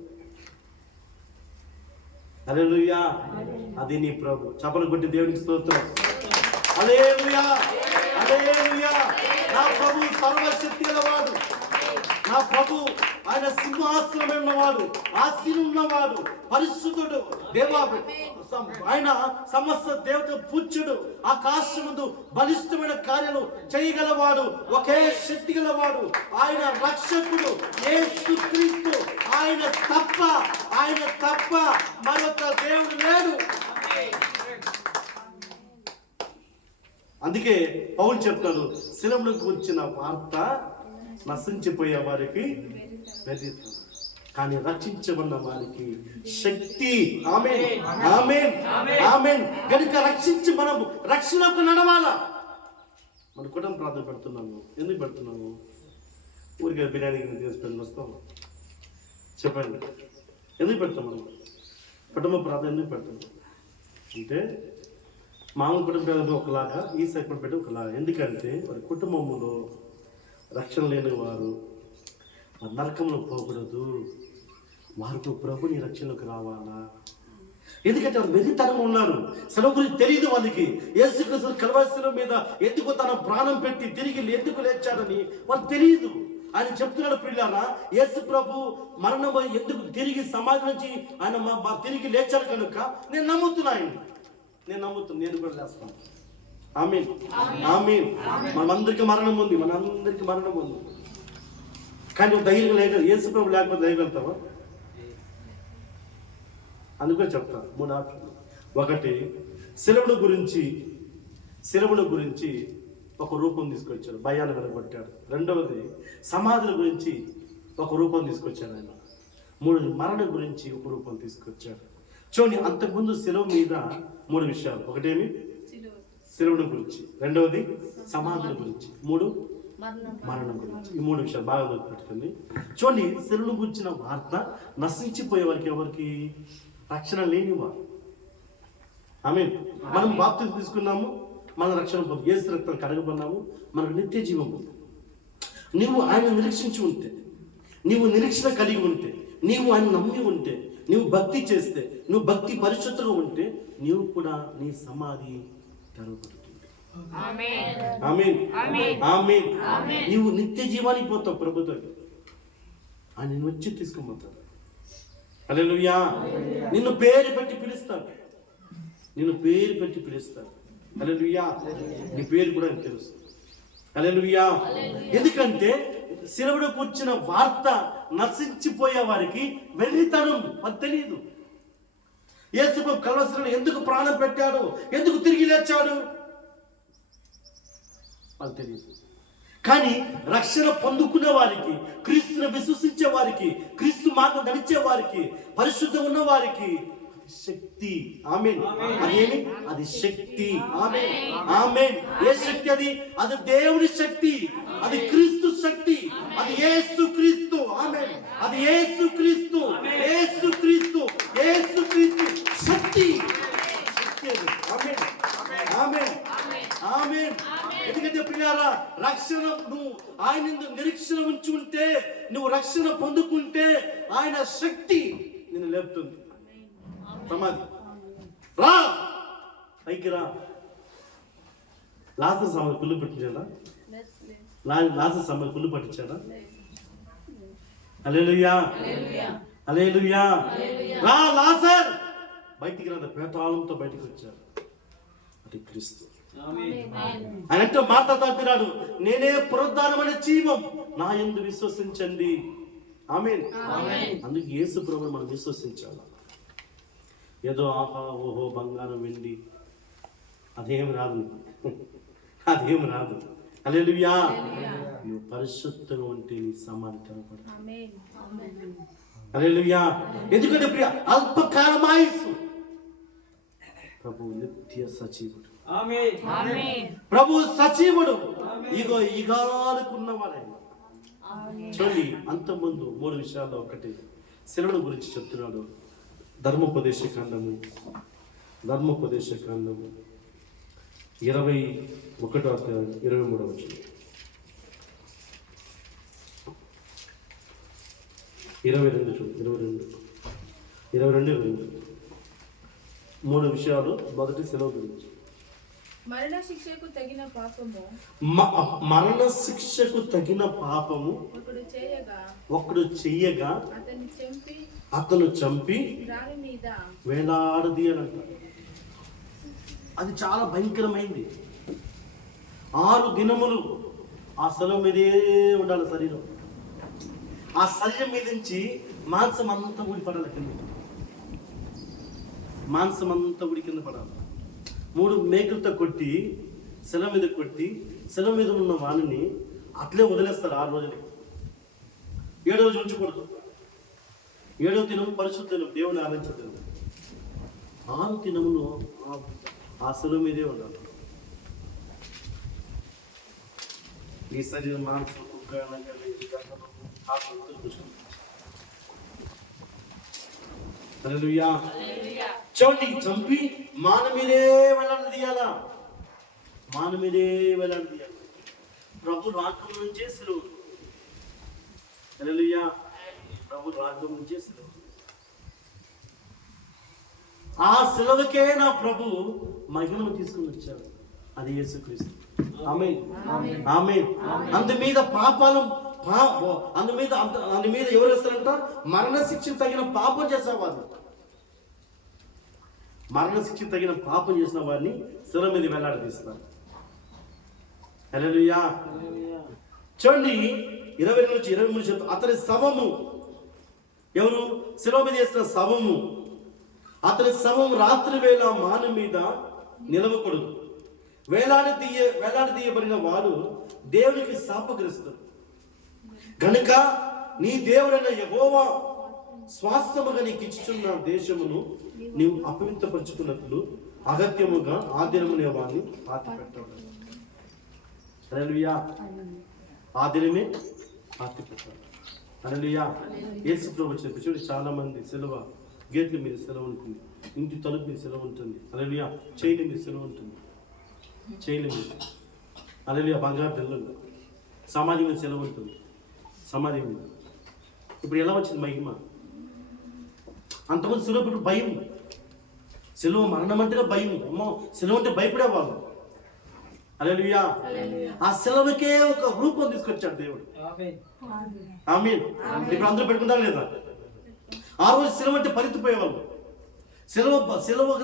హల్లెలూయా. అది నీ ప్రభు. చపలు కొట్టి దేవునికి స్తోత్రం. హల్లెలూయా, హల్లెలూయా. నా ప్రభు సర్వశక్తి గలవాడు. నా ప్రభు ఆయన సింహాసనం ఉన్నవాడు, ఆశీను ఉన్నవాడు, పరిశుద్ధుడు, దేవా. ఆయన సమస్త దేవత పూజ్యుడు, ఆకాశముందు బలిష్టమైన కార్యాలు చేయగలవాడు, ఒకే శక్తి గలవాడు. ఆయన రక్షకుడు యేసుక్రీస్తు. ఆయన తప్ప మరొక దేవుడు లేడు. అందుకే పౌలు చెప్తాడు, శిలువను కూర్చిన వార్త నశించిపోయే వారికి వెర్రితనం, కానీ రక్షించబడిన వారికి శక్తి. ఆమేన్, ఆమేన్, ఆమేన్. కనుక రక్షించి మనం రక్షణకు నడవాలా. మన కుటుంబ ప్రార్థన పెడుతున్నాము. ఎందుకు పెడుతున్నాము? ఊరికే బిర్యానీ తీసుకొని వస్తాం చెప్పండి. ఎందుకు పెడతాం? మనం కుటుంబ ప్రార్థన ఎందుకు పెడతాం అంటే మామూలు కుటుంబం ఒకలాగా, ఈ సైకిల్ పెట్టి ఒకలాగా. ఎందుకంటే వారి కుటుంబంలో రక్షణ లేని వారు నరకంలో పోకూడదు. వారికి ప్రభుని రక్షణలోకి రావాలా. ఎందుకంటే వారు వెర్రితనంగా ఉన్నారు. సెలవు గురించి తెలియదు వాళ్ళకి. యేసుక్రీస్తు కల్వరి శిలువ మీద ఎందుకు తన ప్రాణం పెట్టి తిరిగి ఎందుకు లేచాడని వాళ్ళు తెలియదు. ఆయన చెప్తున్నాడు ప్రియులారా, యేసు ప్రభు మరణం ఎందుకు తిరిగి సమాధి నుంచి ఆయన తిరిగి లేచారు కనుక నేను నమ్ముతున్నాను. నేను కూడా లేస్తాను. ఆమేన్, ఆమేన్. మనందరికీ మరణం ఉంది, మనందరికీ మరణం ఉంది. కానీ నువ్వు ధైర్యం లేక యేసు ప్రభు లేకపోతే లేగలుగుతావా? అందుకే చెప్తాను 3 ఆప్షన్లు. ఒకటి, శిలువను గురించి ఒక రూపం తీసుకొచ్చాడు, భయాన్ని వెలగొట్టాడు. రెండవది, సమాధుల గురించి ఒక రూపం తీసుకొచ్చాడు ఆయన. 3, మరణం గురించి ఒక రూపం తీసుకొచ్చాడు. చూడండి, అంతకుముందు శిలువ మీద 3 విషయాలు. ఒకటేమి శిలువను గురించి, రెండవది సమాధుల గురించి, 3 మరణం గురించి. ఈ 3 విషయాలు బాగా గుర్తుపెట్టుకోండి. చూడండి, శిలువను గురించిన వార్త నశించిపోయే వారికి, ఎవరికి? రక్షణ లేనివారు. ఆమేన్. మనం బాప్తిజం తీసుకున్నాము, మన రక్షణ పొంది యేసు రక్తం కడగబడినాము, మనకు నిత్య జీవం ఉంది. నీవు ఆయన నిరీక్షించి ఉంటే, నీవు నిరీక్షణ కలిగి ఉంటే, నీవు ఆయన నమ్మి ఉంటే, నీవు భక్తి చేస్తే, నువ్వు భక్తి పరిశుద్ధంగా ఉంటే, నీవు కూడా నీ సమాధి తెరవబడుతుంది. ఆమేన్, ఆమేన్. నీవు నిత్య జీవానికి పోతావు ప్రభుతో. ఆయన వచ్చి తీసుకుపోతాడు. హల్లెలూయా. నిన్ను పేరు పెట్టి పిలుస్తాడు, హల్లెలూయా. నీ పేరు కూడా నాకు తెలుసు. హల్లెలూయా. ఎందుకంటే శిలువకు వచ్చిన వార్త నశించిపోయే వారికి వెర్రితనం, అది తెలియదు. యేసు ప్రభు కల్వరిలో ఎందుకు ప్రాణం పెట్టాడు, ఎందుకు తిరిగి లేచాడు, అది తెలియదు. కానీ రక్షణ పొందుకునే వారికి, క్రీస్తుని విశ్వసించే వారికి, క్రీస్తు మార్గం నడిచే వారికి, పరిశుద్ధం ఉన్న వారికి శక్తి. ఆమేన్. అదేమి? అది శక్తి. ఆమేన్, ఆమేన్. ఏ శక్తి అది? అది దేవుని శక్తి, అది క్రీస్తు శక్తి, అది యేసు క్రీస్తు. ఆమేన్. అది యేసు క్రీస్తు, యేసు క్రీస్తు, యేసు క్రీస్తు శక్తి. ఆమేన్, ఆమేన్, ఆమేన్. ఎందుకంటే ప్రియారా, రక్షణ నువ్వు ఆయన నిరీక్షణ ఉంచి ఉంటే, నువ్వు రక్షణ పొందుకుంటే ఆయన శక్తి నిన్ను లేపుతుంది. సమాధి రా, పైకి రా. లాజరు సమాధి కుళ్ళు పట్టించాడా? లాజరు సమాధి కుళ్ళు పట్టించాడా? హల్లెలూయా, హల్లెలూయా. రా లాజర్, బయటికి రా. పేటాళంతో బయటికి వచ్చాడు. అది క్రీస్తు. ఆయన అంటే మాట్లాడుతున్నాడు, నేనే పునరుద్ధానం అనే జీవం, నా యందు విశ్వసించండి. ఆమేన్. అందుకు యేసు ప్రభువుని మనం విశ్వసించాలి. ఏదో ఆహా ఓహో బంగారం వెండి అదేం రాదు, అదేం రాదు. హల్లెలూయా. నువ్వు పరిశుద్ధంగా ఉంటే నీ సమాధి తెరవబడుతుంది. హల్లెలూయా. ఎందుకంటే ప్రియ అల్పకాలమాయుసు, ప్రభు నిత్య సజీవుడు. ప్రభు సజీవుడు. ఇగో ఇగాలుకున్నవాడైనా. చూడండి, అంతకుముందు 3 విషయాల్లో ఒకటి శిలువను గురించి చెప్తున్నాడు. ధర్మోపదేశ కాండము 21వ అధ్యాయం 23వ వచనం. 22 3 విషయాలు. మొదటి శిలువ గురించి. మరణ శిక్షకు తగిన పాపము ఒకడు చెయ్యగా అతను చంపి వేలాడదీయాలంట. అది చాలా భయంకరమైంది. 6 దినములు ఆ శిలువ మీదే ఉండాలి శరీరం. ఆ శరీరం మీద నుంచి మాంసం అంతా ఊడిపడాలి కింద, మాంసం అంతా ఊడి కింద పడాలి. 3 మేకులతో కొట్టి, శిలువ మీద కొట్టి, శిలువ మీద ఉన్న వాణిని అట్లే వదిలేస్తారు 6 రోజులకి. 7వ రోజు ఉంచకూడదు. 7వ దినం పరిశుద్ధ దినం, దేవుని ఆరాధించే దినం. 6 దినములు ఆ శిలువ మీదే ఉండాలి. నీ శరీరం మాంసం చూడండి, చంపి మాన మీదే వేలాడదీయాలా, మాన మీదే వేలాడదీయాలి. ప్రభు రాజ్యం నుంచే శిలువ. హల్లెలూయా. ప్రభు రాజ్యం నుంచే శిలువ. ఆ శిలువకే నా ప్రభు మహిమను తీసుకుని వచ్చాడు. అది యేసుక్రీస్తు. ఆమేన్, ఆమేన్. అందు మీద అందు మీద ఎవరు వేస్తారంట? మరణశిక్ష తగిన పాపం చేసేవారు. మరణశిక్ష తగిన పాపం చేసిన వారిని శిల మీద వేలాడదీస్తారు. హల్లెలూయా. చూడండి 22 చెప్తా. అతని శవము, ఎవరు? శిలువ మీద వేసిన శవము, అతని శవం రాత్రి వేళ మాను మీద నిలవకూడదు. వేలాడదీయబడిన వాడు దేవునికి శాపగ్రస్తుడు గనుక నీ దేవుడైన యెహోవా స్వాస్థ్యముగా నీకు ఇచ్చుచున్న దేశమును నీవు అపవిత్రపరుచుకున్నట్లు అగత్యముగా ఆ దినమునే వారిని పాతి పెట్టాలి. హల్లెలూయా. ఆ దినమే పాతి పెట్టాలి. హల్లెలూయా. యేసు ప్రభువు చెప్పి చూడు, చాలా మంది సెలవ గేట్ల మీద సెలవు ఉంటుంది, ఇంటి తలుపు మీద సెలవు ఉంటుంది. హల్లెలూయా. చైల మీద సెలవు ఉంటుంది, చైల మీద. హల్లెలూయా. బంగారు తెల్లు సమాధి మీద సెలవు ఉంటుంది, సమాధి మీద. ఇప్పుడు ఎలా వచ్చింది మహిమ? అంతమంది సెలవు ఇప్పుడు భయం. సెలవు మరణం అంటేనే భయం. అమ్మో సెలవు అంటే భయపడేవాళ్ళు. హల్లెలూయా. ఆ సెలవుకే ఒక రూపం తీసుకొచ్చాడు దేవుడు. ఆమేన్. ఇప్పుడు అందరూ పెట్టుకుంటారు లేదా? ఆ రోజు సెలవు అంటే పరితిపోయేవాళ్ళు. సెలవు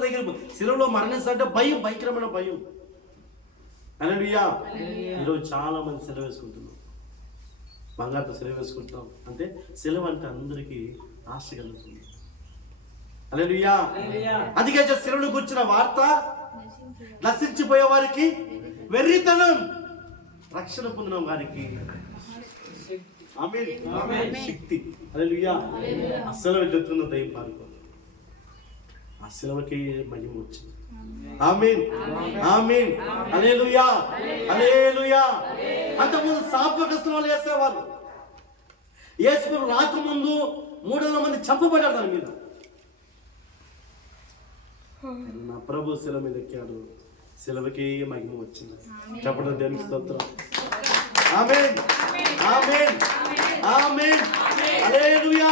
దగ్గర సెలవులో మరణిస్తారంటే భయం, భయంకరమైన భయం. హల్లెలూయా. ఈరోజు చాలా మంది సెలవు వేసుకుంటున్నాం, బంగారుతో సెలవు వేసుకుంటాం. అంటే సెలవు అంటే అందరికీ ఆశ కలుగుతుంది. హల్లెలూయా. అందుకే సెలవును కూర్చున్న వార్త నశించిపోయే వారికి వెర్రితనం, రక్షణ పొందిన వారికి ఆమేన్ శక్తి. హల్లెలూయా. ఆ సెలవు చెప్తున్న దయ్యం పాల్గొంది. ఆ సెలవుకి మహిమ వచ్చింది. ఆమేన్ ఆమేన్. హల్లెలూయా హల్లెలూయా. అంతకుముందు శాపగ్రస్తులు వాళ్ళు చేసేవారు. యేసు రాకముందు 300 మంది చంపబడ్డారు దాని మీద. నా ప్రభు శిల మీద ఎక్కాడు, శిలవకి మహిమ వచ్చింది. చెప్పడం దేవునికి స్తోత్రం. ఆమేన్ ఆమేన్ ఆమేన్. హల్లెలూయా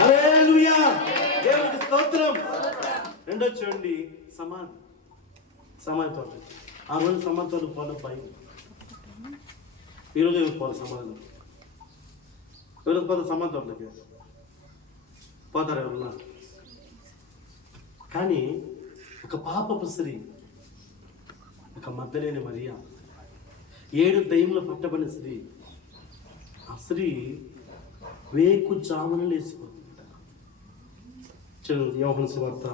హల్లెలూయా. దేవునికి స్తోత్రం. రెండో చూడండి, సమాధి తోట. ఆ రోజు సమాధి తోట పోవడం భయం. ఈరోజు ఎవరు పోవాలి సమాధిలో? ఎవరికి పోతారు సమాధి తోటలకి? పోతారు ఎవరున్నా? కానీ ఒక పాపపు స్త్రీ, ఒక మగ్దలేని మరియా, 7 దయ్యములు పట్టబడిన స్త్రీ, ఆ స్త్రీ వేకు జామున లేచిపోతుంది. యోహాను సువార్త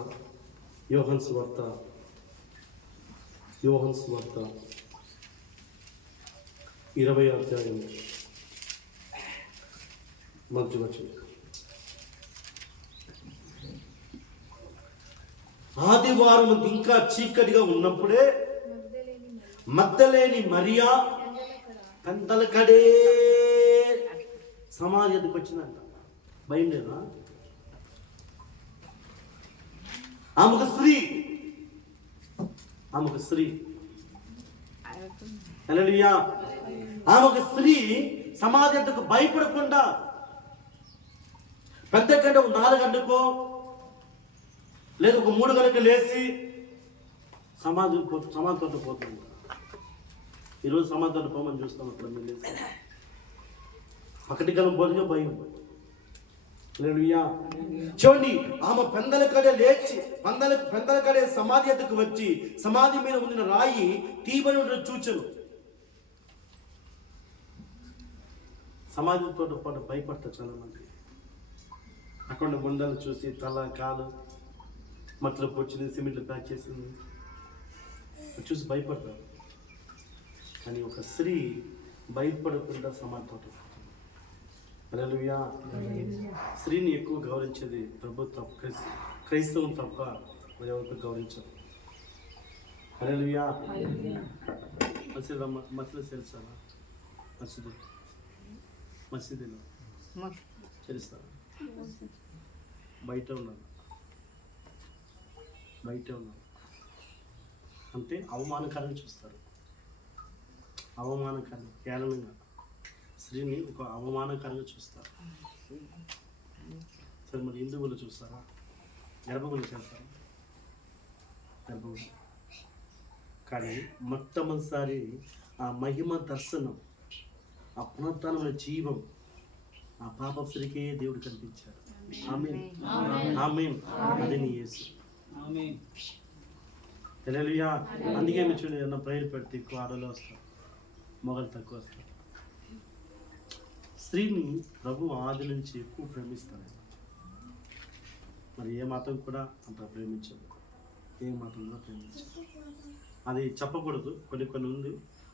20వ అధ్యాయం మొదటి వచనం. ఆదివారం ఇంకా చీకటిగా ఉన్నప్పుడే మగ్దలేని మరియా పెందలకడే సమాధి ఎదుకు వచ్చిందంట. భయం లేదా? ఆమె ఒక స్త్రీ. హల్లెలూయా. ఆమె ఒక స్త్రీ సమాధి ఎదుకు భయపడకుండా పెద్ద గంట 4 గంటకో లేదు ఒక 3 గంటలకు లేచి సమాధి తోట పోతుంది. ఈరోజు సమాధి తోట పోమని చూస్తాం. అక్కడ మీరు లేచి ఒకటి గలం పోతే భయం. హల్లెలూయా. చూడండి, ఆమె పెందలకడే లేచి పెందలకడే సమాధి ఎద్దుకు వచ్చి సమాధి మీద ఉండిన రాయి తీయబడి చూచను. సమాధి తోట పాటు భయపడతారు చాలా మంది. అక్కడ గుండెలు చూసి తల కాలు మట్టిలో పొచ్చింది, సిమెంట్లు ప్యాక్ చేసింది చూసి భయపడతారు. కానీ ఒక స్త్రీ భయపడకుండా సమాధి తోట. హల్లెలూయా. స్త్రీని ఎక్కువ గౌరవించేది ప్రభు తప్ప, క్రైస్తవం తప్ప మరి ఎవరికి గౌరవించారు. హల్లెలూయా. మసీదు తెలుసారా? మసీదులో తెలుస్తారా? బయట ఉన్నారు అంటే అవమానకరంగా చూస్తారు. అవమానకరం, కేవలంగా స్త్రీని ఒక అవమానకరంగా చూస్తారు. సరే, మరి హిందువులు చూస్తారా? గర్భగుడి చేస్తారా? గర్భగుడి. కానీ మొట్టమొదటిసారి ఆ మహిమ దర్శనం ఆ పునరుత్థానమైన జీవం ఆ పాప స్త్రీకే దేవుడు కనిపించాడు. ఆమేన్, ఆమేన్. అది నీ యేసు. హల్లెలూయా. అందుకే మీరు చూడండి, ఏదన్నా ప్రేయర్ పెడితే ఎక్కువ ఆడలు వస్తారు, మొగలు తక్కువ వస్తారు. స్త్రీని ప్రభు ఆది నుంచి ఎక్కువ ప్రేమిస్తాడు. మరి ఏ మతం కూడా అంత ప్రేమించదు, ఏ మతం కూడా ప్రేమించదు. అది చెప్పకూడదు, కొన్ని ఉంది,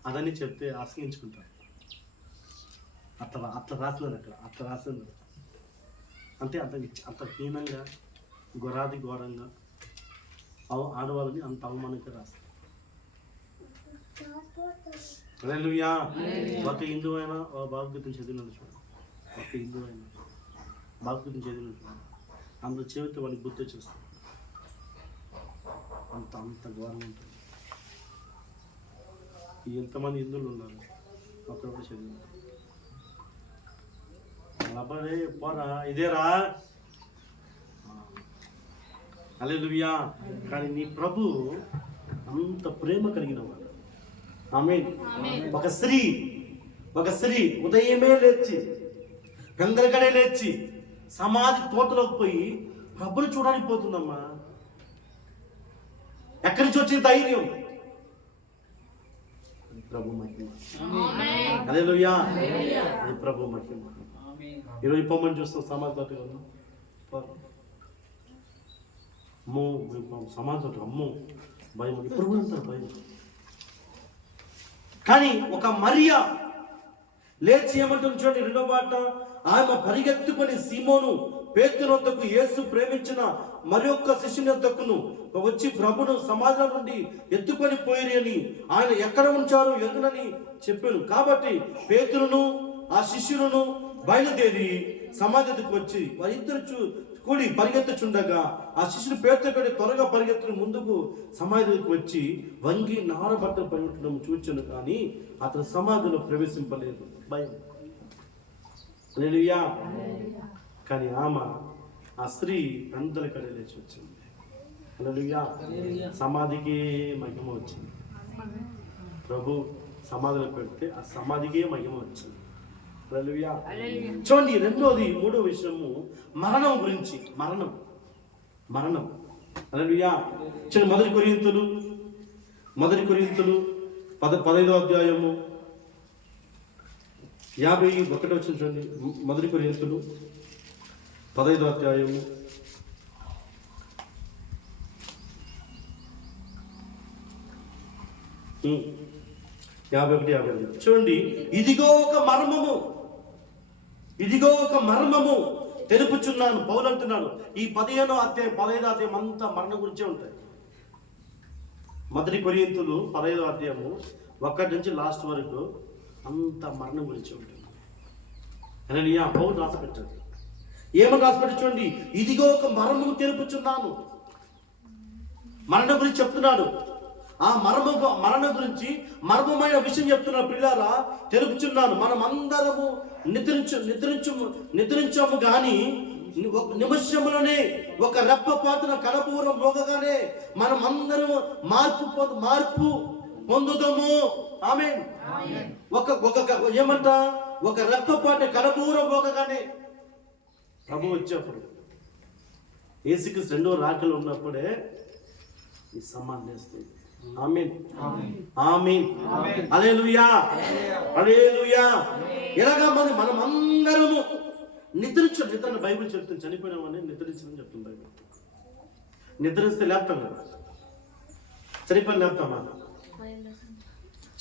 అదని చెప్తే అసహించుకుంటారు. అట్లా రాసినారు, అట్లా రాసినారు. అంటే అంత హీనంగా, ఘోరంగా ఆడవాళ్ళని అంత అవమానంగా రాస్తారు. హల్లెలూయా. ఒక హిందూ అయినా భాగవతం చదివినట్టు చూడండి, ఒక హిందూ అయినా భాగవతం చదివినట్టు చూడండి, అందులో చెబితే వాడికి బుద్ధి వచ్చేస్తుంది. అంత ఘోరంగా ఉంటుంది. ఎంతమంది హిందువులు ఉన్నారు, ఒకరు చదివి అలాగే పోరా ఇదేరా. హల్లెలూయా. కానీ నీ ప్రభు అంత ప్రేమ కలిగిన వాడు. ఆమేన్. ఒక స్త్రీ ఉదయమే లేచి, గందరగడే లేచి సమాధి తోటలోకి పోయి ప్రభుని చూడడానికి పోతుందమ్మా. ఎక్కడి నుంచి వచ్చిన ధైర్యం? ప్రభు మహిమ. హల్లెలూయా. అది ప్రభు మహిమ. ఈరోజు పొమ్మని చూస్తాం సమాధి తోట. అమ్మో సమాధి తోట, అమ్మో భయం, ఇప్పుడు కూడా ఉంటారు భయం. కానీ ఒక మరియా లేచి ఏమంటుంది చూడండి, 2వ మాట, ఆమె పరిగెత్తుకొని సీమోను పేతురు వద్దకు, యేసు ప్రేమించిన మరొక శిష్యుని వద్దకును వచ్చి ప్రభును సమాధిలో నుండి ఎత్తుకొని పోయిరి అని ఆయన ఎక్కడ ఉంచారో ఎరుగనని చెప్పాను. కాబట్టి పేతురును ఆ శిష్యులను బయలుదేరి సమాధి ఎదుకు వచ్చి వారిద్దరు కూడి పరిగెత్తుచుండగా ఆ శిష్యుడు పేతురు త్వరగా పరిగెత్తుని ముందుకు సమాధికి వచ్చి వంగి నారబట్టలు పరిగెత్తడం చూచాను, కానీ అతను సమాధిలో ప్రవేశింపలేదు, భయం. హల్లెలూయా. కానీ ఆ స్త్రీ అందరి కడే లేచి వచ్చింది. హల్లెలూయా. సమాధికి మహిమ వచ్చింది. ప్రభు సమాధిలో పెడితే ఆ సమాధికే మహిమ వచ్చింది. హల్లెలూయా. చూడండి, 3వ విషయము మరణం గురించి. మరణం. హల్లెలూయా. చూడండి, మొదటి కొరింథీయులు 15వ అధ్యాయము 51 వచ్చిన చూడండి. మొదటి కొరింథీయులు 15వ అధ్యాయము 51-52 చూడండి. ఇదిగో ఒక మర్మము తెలుపుచున్నాను. పౌలు అంటున్నాడు. ఈ 15వ అధ్యాయం 15వ అధ్యాయం అంతా మరణం గురించే ఉంటాయి. మొదటి కొరింథీయులు 15వ అధ్యాయము 1 నుంచి లాస్ట్ వరకు అంత మరణం గురించి ఉంటుంది. హల్లెలూయా. పౌలు రాసిపెట్టాడు. ఏమని రాసిపెట్టి చూడండి, ఇదిగో ఒక మర్మము తెలుపుచున్నాను. మరణం గురించి చెప్తున్నాడు. ఆ మరణం గురించి మర్మమైన విషయం చెప్తున్న పిల్లారా తెలుపుచున్నాను. మనం అందరము నిద్రించము గాని నిమిషములోనే, ఒక రెప్పపాటున కడపూరం మోగగానే మనం అందరం మార్పు పొందుదాము. ఆమేన్. ఒక రెప్పపాటు కడపూరం మోగగానే ప్రభు వచ్చేప్పుడు, యేసుక్రీస్తు 2వ రాకలు ఉన్నప్పుడే ఈ సమాధి చేస్తుంది. ఆమేన్, ఆమేన్, హల్లెలూయా, హల్లెలూయా. ఎలాగా మనం అందరము నిద్ర బైబిల్ చెప్తుంది. చనిపోయినామని నిద్రించని చెప్తుంది బైబిల్. నిద్రిస్తే లేపుతాం కదా, చనిపోయిన లేపుతామా?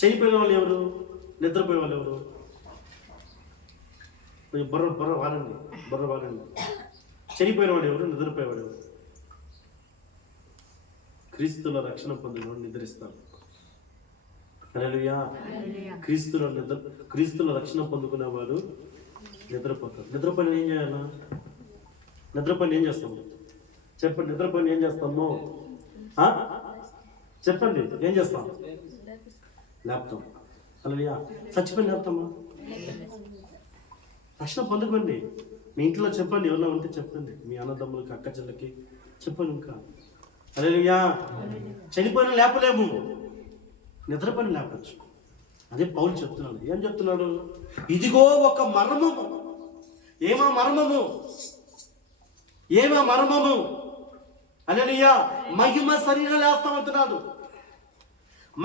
చనిపోయిన వాళ్ళు ఎవరు? నిద్రపోయే వాళ్ళు ఎవరు? బుర్ర వాడండి. చనిపోయిన వాడు ఎవరు? నిద్రపోయేవాడు ఎవరు? క్రీస్తులో రక్షణ పొందినవాడు నిద్రిస్తాడు. హల్లెలూయా. క్రీస్తులో రక్షణ పొందుకునేవాడు నిద్రపోతాడు. నిద్రపోయిన ఏం చేయాలా? నిద్రపోయిన ఏం చేస్తాము? చెప్పండి. నిద్రపోయిన ఏం చేస్తాము? చెప్పండి, ఏం చేస్తాం? లేపుతాం. హల్లెలూయా. చచ్చిపోయిన లేపుతామా? రక్షణ పొందుకోండి. మీ ఇంట్లో చెప్పండి, ఎవరన్నా ఉంటే చెప్పండి, మీ అన్నదమ్ములకి, అక్క చెల్లెకి చెప్పండి. ఇంకా హల్లెలూయా. చనిపోయిన లేపలేము, నిద్రపోయిన లేపచ్చు. అదే పౌలు చెప్తున్నాడు. ఏం చెప్తున్నాడు? ఇదిగో ఒక మర్మము. ఏమా మర్మము? ఏమా మర్మము? హల్లెలూయా. మహిమ శరీరం లేస్తామంటున్నాడు.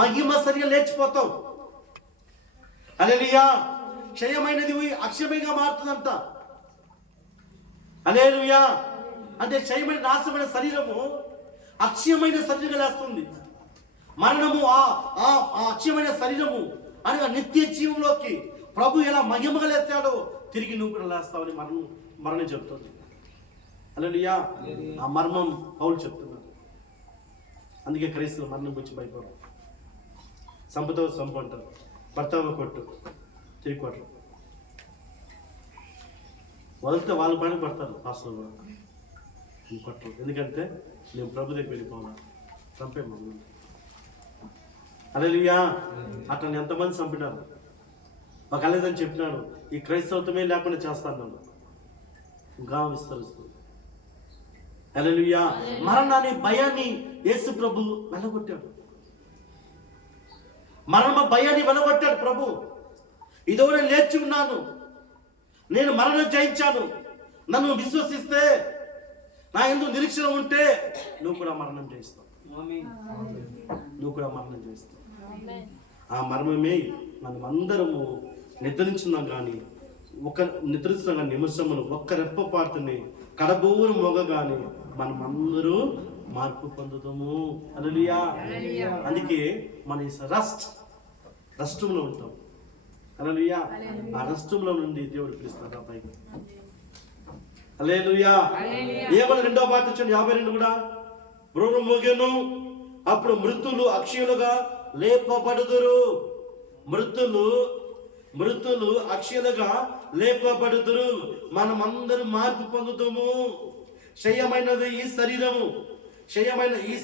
మహిమ శరీరం లేచిపోతాం. హల్లెలూయా. క్షయమైనది అక్షయమైగా మారుతుందంట. హల్లెలూయా. అంటే క్షయమైన నాశమైన శరీరము అక్షయమైన శరీరంగా లేస్తుంది. మరణము ఆ అక్షయమైన శరీరము అనగా నిత్య జీవంలోకి ప్రభు ఎలా మహిమగా లేస్తాడో తిరిగి నువ్వు కూడా లేస్తావని మరణం చెప్తుంది. హల్లెలూయా. ఆ మర్మం పౌలు చెప్తున్నాడు. అందుకే క్రైస్తవులు మరణం గురించి భయపడరు. సంపతో సంపు అంటారు, భర్తవ కొట్టు తిరిగి కొట్టరు. వదిలితే వాళ్ళ పైన పడతారు పాస్టర్ కూడా, కొట్టరు. ఎందుకంటే నేను ప్రభు దగ్గర వెళ్ళిపోవాలి, చంపే మమ్మల్ని. హల్లెలూయా. అట్లా ఎంతమంది చంపినారు. ఒక అలేదని చెప్పినాడు, ఈ క్రైస్తవత్వమే లేకుండా చేస్తాను ఇంకా విస్తరిస్తుంది. హల్లెలూయా. మరణాన్ని భయాన్ని యేసు ప్రభు వెళ్ళగొట్టాడు. మరణ భయాన్ని వెళ్ళగొట్టాడు ప్రభు. ఇదో నేను లేచి ఉన్నాను, నేను మరణం జయించాను. నన్ను విశ్వసిస్తే, నా యందు నిరీక్షణ ఉంటే నువ్వు కూడా మరణం జయిస్తావు. నువ్వు కూడా మరణం చేస్తావు. ఆ మర్మమే మనం అందరము నిద్రించున్నాం. కానీ నిద్రిస్తున్నాం కానీ నిమిషములు ఒక్క రెప్పపాటుని కడబోరు మొగగానే మనం అందరూ మార్పు పొందుతాము. హల్లెలూయా. అందుకే మన రెస్టంలో ఉంటాం. హల్లెలూయా. ఆ రెస్టంలో నుండి దేవుడు పిలుస్తాడు ఆ పైకి. హల్లెలూయా. ఏమని 2వ పాట వచ్చాడు 52 కూడా, బ్రోరు మోగెను, అప్పుడు మృతులు అక్షయులుగా లేపబడుదురు. మృతులు అక్షయులుగా లేపబడుదురు. మనమందరూ మార్పు పొందుతాము. క్షయమైనది ఈ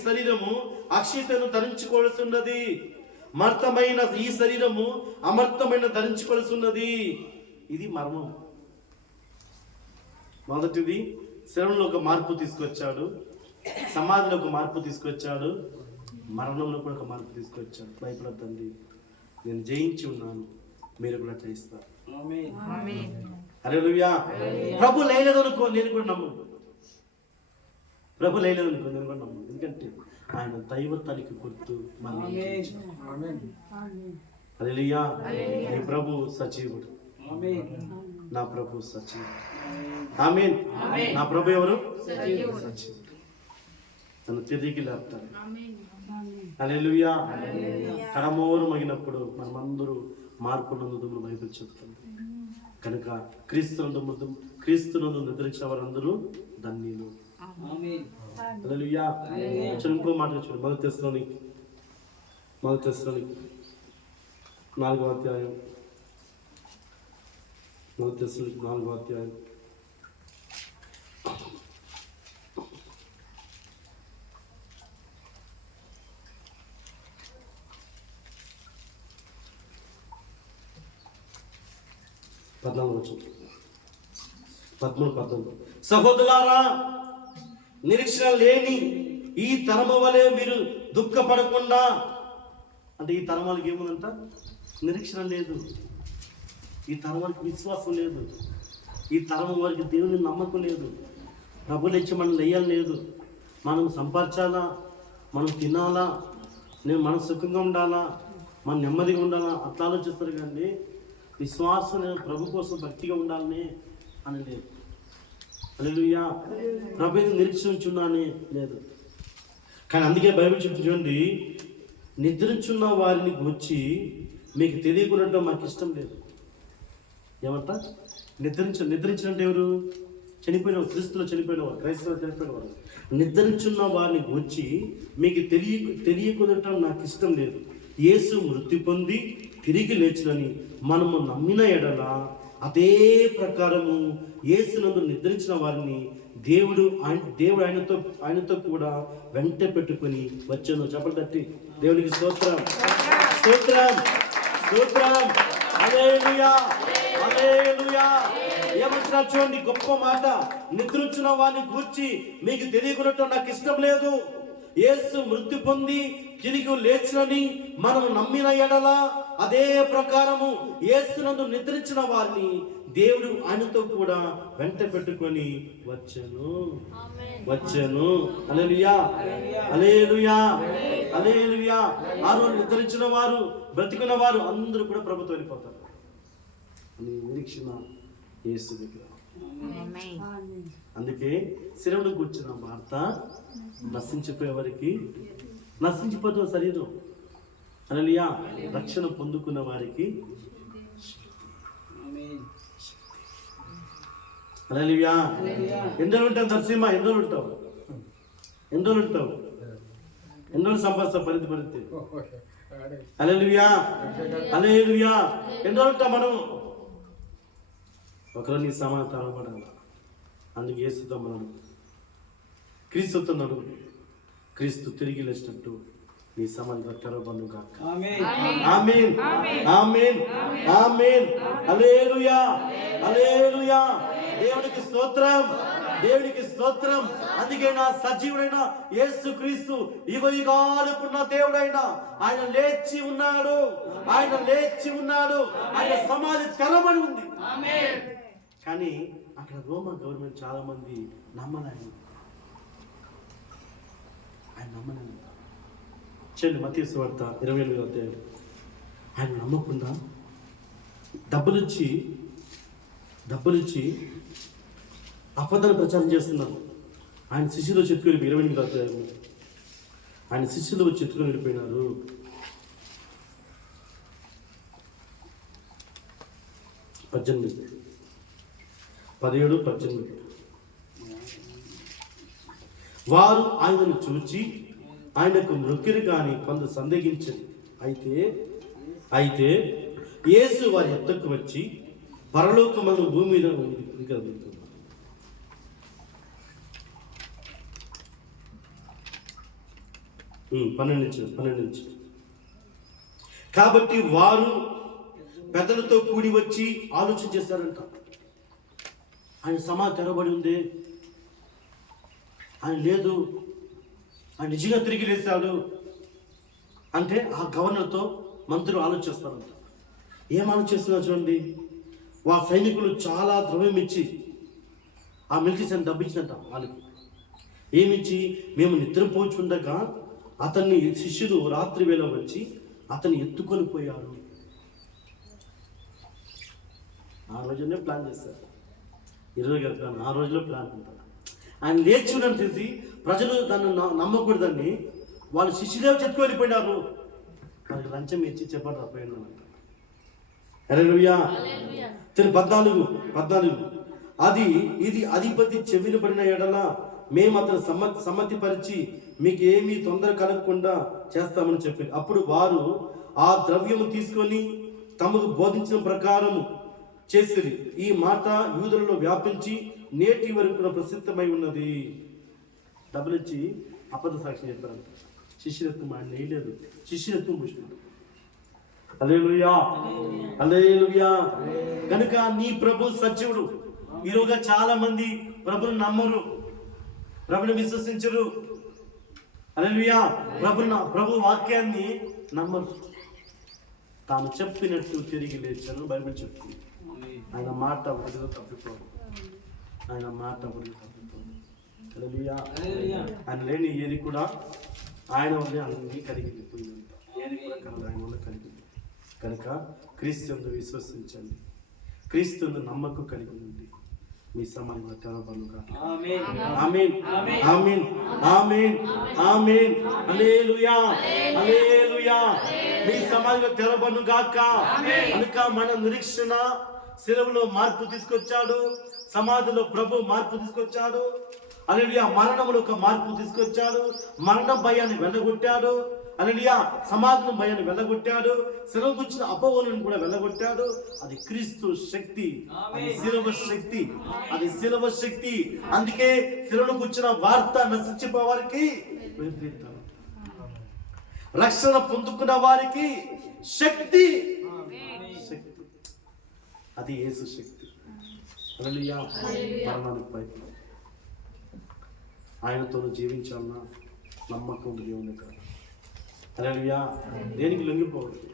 శరీరము అక్షయతను ధరించుకోవాల్సి ఉన్నది. మర్తమైన ఈ శరీరము అమర్తమైన ధరించుకోవాల్సి ఉన్నది. ఇది మర్మం. మొదటిది శరీరంలో ఒక మార్పు తీసుకొచ్చాడు, సమాధిలో ఒక మార్పు తీసుకొచ్చాడు, మరణంలో కూడా ఒక మార్పు తీసుకొచ్చాడు. భయపడద్దండి, నేను జయించి ఉన్నాను, మీరు కూడా జయిస్తారు. హల్లెలూయా. ప్రభు లేలేదనుకో నేను కూడా నమ్ము. ప్రభు లేలేదనుకో నేను కూడా నమ్ము. ఎందుకంటే ఆయన దైవత్వానికి గుర్తు. హల్లెలూయా. నీ ప్రభు సజీవుడు. నా ప్రభు సజీవుడు. ఆమేన్. నా ప్రభు ఎవరు? సజీవుడు. తను తిరిగి లేపుతాడు. హల్లెలూయా. కడమోరు మగినప్పుడు మనమందరూ మార్పు నందుదములు బైబిల్ చెప్తుంది. కనుక క్రీస్తునందు నిద్రించిన వారందరూ ధన్యులు. హల్లెలూయా. ఇంకో మాట చూడండి, మొదటి తెస్సలోనికీ 4వ అధ్యాయం. మొదటి తెస్సలోనికీ 4వ అధ్యాయం. సహోదరులారా, నిరీక్షణ లేని ఈ తరము వలె మీరు దుఃఖపడకుండా. అంటే ఈ తరం వాళ్ళకి ఏముందంట? నిరీక్షణ లేదు. ఈ తరం వారికి విశ్వాసం లేదు. ఈ తరం వారికి దేవుని నమ్మకం లేదు. ప్రభులు ఇచ్చి మనం నెయ్యాలి లేదు. మనం సంపాదించాలా, మనం తినాలా, మనం సుఖంగా ఉండాలా, మనం నెమ్మదిగా ఉండాలా, అట్లా ఆలోచిస్తారు. కానీ విశ్వాసం ప్రభు కోసం భక్తిగా ఉండాలని అని లేదు. హల్లెలూయా. ప్రభుని నిరీక్షించున్నానే లేదు. కానీ అందుకే బైబిల్ చెప్తూ చూడండి, నిద్రించున్న వారిని వచ్చి మీకు తెలియకుండా మాకు ఇష్టం లేదు. ఏమంట? నిద్రించినట్టు ఎవరు? చనిపోయిన క్రీస్తులో చనిపోయినవారు, క్రైస్తవులు చనిపోయినవారు. నిద్రించున్న వారిని వచ్చి మీకు తెలియకుండా నాకు ఇష్టం లేదు. యేసు మృతి పొంది తిరిగి లేచునని మనము నమ్మిన ఎడల అదే ప్రకారము యేసునందు నిద్రించిన వారిని దేవుడు ఆయనతో కూడా వెంట పెట్టుకుని వచ్చాను. చెప్పండి దేవునికి స్తోత్రం, స్తోత్రం, స్తోత్రం. హల్లెలూయా, హల్లెలూయా. ఏమంటున్నారు చూడండి, గొప్ప మాట. నిద్రించిన వారిని గూర్చి మీకు తెలియకుండా నాకు ఇష్టం లేదు. యేసు మృతి పొంది తిరిగి లేచినని మనం నమ్మిన ఎడల అదే ప్రకారము యేసునందు నిద్రించిన వారిని దేవుడు ఆయనతో కూడా వెంట పెట్టుకొని వచ్చాను. హల్లెలూయా, హల్లెలూయా, హల్లెలూయా. ఆ రోజు నిద్రించిన వారు, బ్రతికున్న వారు అందరూ కూడా ప్రభుత్వం వెళ్ళిపోతారు అని నిరీక్షణ యేసు దగ్గర. అందుకే శిరవుడు కూర్చున్న వార్త నశించిపోయే వారికి, నశించిపోతున్న శరీరం, హల్లెలూయా, రక్షణ పొందుకున్న వారికి హల్లెలూయా. ఎన్ని రోజులు ఉంటావు నరసింహ? ఎన్ని రోజులు ఉంటావు? ఎన్ని రోజులు ఉంటావు? ఎన్ని రోజులు సంపాదిస్తావు? పరిధి హల్లెలూయా, హల్లెలూయా. ఎన్ని రోజులు ఉంటాం మనం? ఒకరు నీ సమాధానం పడాలి. అందుకు యేసుతో మనం క్రీస్తుతున్నాడు. క్రీస్తు తిరిగి లేచినట్టు నీ సమాధానం తెరవబడును గాక. ఆమేన్, ఆమేన్, ఆమేన్. హల్లెలూయా, హల్లెలూయా. దేవునికి స్తోత్రం, దేవునికి స్తోత్రం. అందుకే నా సజీవుడైన యేసు క్రీస్తు యుగాలుకున్న దేవుడైన ఆయన లేచి ఉన్నాడు, ఆయన లేచి ఉన్నాడు. ఆయన సమాధి తెరవబడి ఉంది. కానీ అక్కడ రోమన్ గవర్నమెంట్ చాలా మంది నమ్మలేదు. ఆయన నమ్మలేదు. చూడండి మత్తయి సువార్త 28వ అధ్యాయం. ఆయన నమ్మకుండా డబ్బులిచ్చి అబద్ధాలు ప్రచారం చేస్తున్నారు. ఆయన శిష్యులు చెట్టుకొని 28వ అధ్యాయం. ఆయన శిష్యులు వచ్చి ఎత్తుకొని వెళ్ళిపోయినారు. 17, 18. వారు ఆయనను చూచి ఆయనకు మొక్కిరి కానీ కొంత సందేహించరు. అయితే యేసు వారి ఎద్దకు వచ్చి పరలోకమందు భూమి మీద ఉంది. 12. కాబట్టి వారు పెద్దలతో కూడి వచ్చి ఆలోచన చేశారంట. ఆయన సమాధి తెరబడి ఉంది, ఆయన లేదు, ఆయన నిజంగా తిరిగి లేచాడు అంటే ఆ గవర్నర్తో మంత్రులు ఆలోచిస్తారంట. ఏం ఆలోచిస్తున్నారు చూడండి. సైనికులు చాలా ద్రవ్యం ఇచ్చి ఆ మిలిటరీని డబ్బించినట్ట వాళ్ళకి. ఏమిచ్చి, మేము నిద్రపోచుండగా అతన్ని శిష్యులు రాత్రి వేళ వచ్చి అతన్ని ఎత్తుకొని పోయారు. ఆ రోజునే ప్లాన్ చేస్తారు. 20 గంటల ఆ రోజులో ప్లాన్ ఉంటారు. ఆయన లేచి ఉండని తెలిసి ప్రజలు దాన్ని నమ్మకూడదని వాళ్ళు శిష్యులే చెట్టుకు వెళ్ళిపోయినారు. వాళ్ళకి లంచం ఇచ్చి చెప్పండి రాపోయినా. హల్లెలూయా. 14. ఇది అధిపతి చెవిన పడిన ఎడల మేము అతను సమ్మతిపరిచి మీకు ఏమీ తొందర కలగకుండా చేస్తామని చెప్పారు. అప్పుడు వారు ఆ ద్రవ్యము తీసుకొని తమకు బోధించిన ప్రకారము చేసిరి. ఈ మాట యూదులలో వ్యాపించి నేటి వరకు ప్రసిద్ధమై ఉన్నది. డబ్బులిచ్చి అబద్ధ సాక్ష్యం చెప్పారంట. శిష్యులత్వం ఆయన వేయలేదు, శిష్యులత్వం పుష్టింది. హల్లెలూయా, హల్లెలూయా. కనుక నీ ప్రభు సత్యుడు. ఈరోజు చాలా మంది ప్రభుని నమ్మరు, ప్రభుని విశ్వసించరు. హల్లెలూయా. ప్రభు వాక్యాన్ని నమ్మరు. తాను చెప్పినట్టు తిరిగి లేచాను బైబిల్ చెప్తుంది. ఆయన మాట ఒకటిలో తప్పిపోదు, ఆయన మాట ఒకటి తప్పిపోదు. హల్లెలూయా. ఆయన లేని ఏది కూడా ఆయన వల్లే అన్ని కలిగిపోయింది. ఏది కూడా కలదు, ఆయన వల్ల కలిగింది. కనుక క్రీస్తును విశ్వసించండి, క్రీస్తును నమ్మకం కలిగి ఉంది. మీ సమాజంలో తెరవబడుగా. ఆమేన్, ఆమేన్, ఆమేన్, ఆమేన్, ఆమేన్. హల్లెలూయా, హల్లెలూయా. మీ సమాజంలో తెరవబడుగాక. కనుక మన నిరీక్షణ శిలువలో మార్పు తీసుకొచ్చాడు, సమాధిలో ప్రభు మార్పు తీసుకొచ్చాడు. హల్లెలూయా. మరణంలో ఒక మార్పు తీసుకొచ్చాడు, మరణం భయాన్ని వెళ్ళగొట్టాడు. హల్లెలూయా. సమాధిలో భయాన్ని వెళ్ళగొట్టాడు, శిలువ గుచ్చిన అపవాదులను కూడా వెళ్ళగొట్టాడు. అది క్రీస్తు శక్తి, అది శిలువ శక్తి, అది శిలువ శక్తి. అందుకే శిలువను గుచ్చిన వార్త నశించిపోయే వారికి రక్షణ పొందుకున్న వారికి శక్తి, శక్తి, అది యేసు శక్తి. హల్లెలూయా. మరణానికి భయపడ ఆయనతో జీవించాలన్న నమ్మకం దేవుని కాదు. హల్లెలూయా. దేనికి లొంగిపోవద్దు,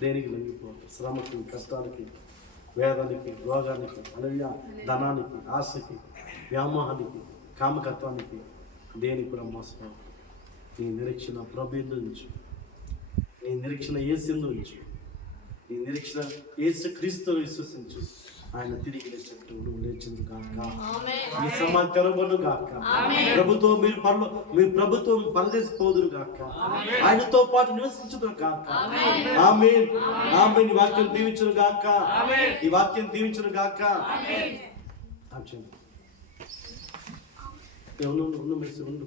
దేనికి లొంగిపోవద్దు. శ్రమకి, కష్టానికి, వేదానికి, రోగానికి, అలవ్య ధనానికి, ఆశకి, వ్యామోహానికి, కామకత్వానికి దేనికి కూడా మోసపోవద్దు. నీ నిరీక్షణ ప్రభు యందు ఉంచు. నీ నిరీక్షణ యేసు యందు ఉంచు. నీ నిరీక్షణ యేసు క్రీస్తును విశ్వసించు. ఆయన తిరిగి లేచినట్టు నువ్వు లేచింది కాక, ఈ సమాజం తెరవబడును గాక, ప్రభుత్వం మీ ప్రభుత్వం పరదేశపోదురు గాక, ఆయనతో పాటు నివసించుదురు గాక. ఆమేన్. ఆమేన్. ఈ వాక్యం దీవించును గాక. ఈ వాక్యం దీవించును గాక. ఉండు మెస్సి ఉండు.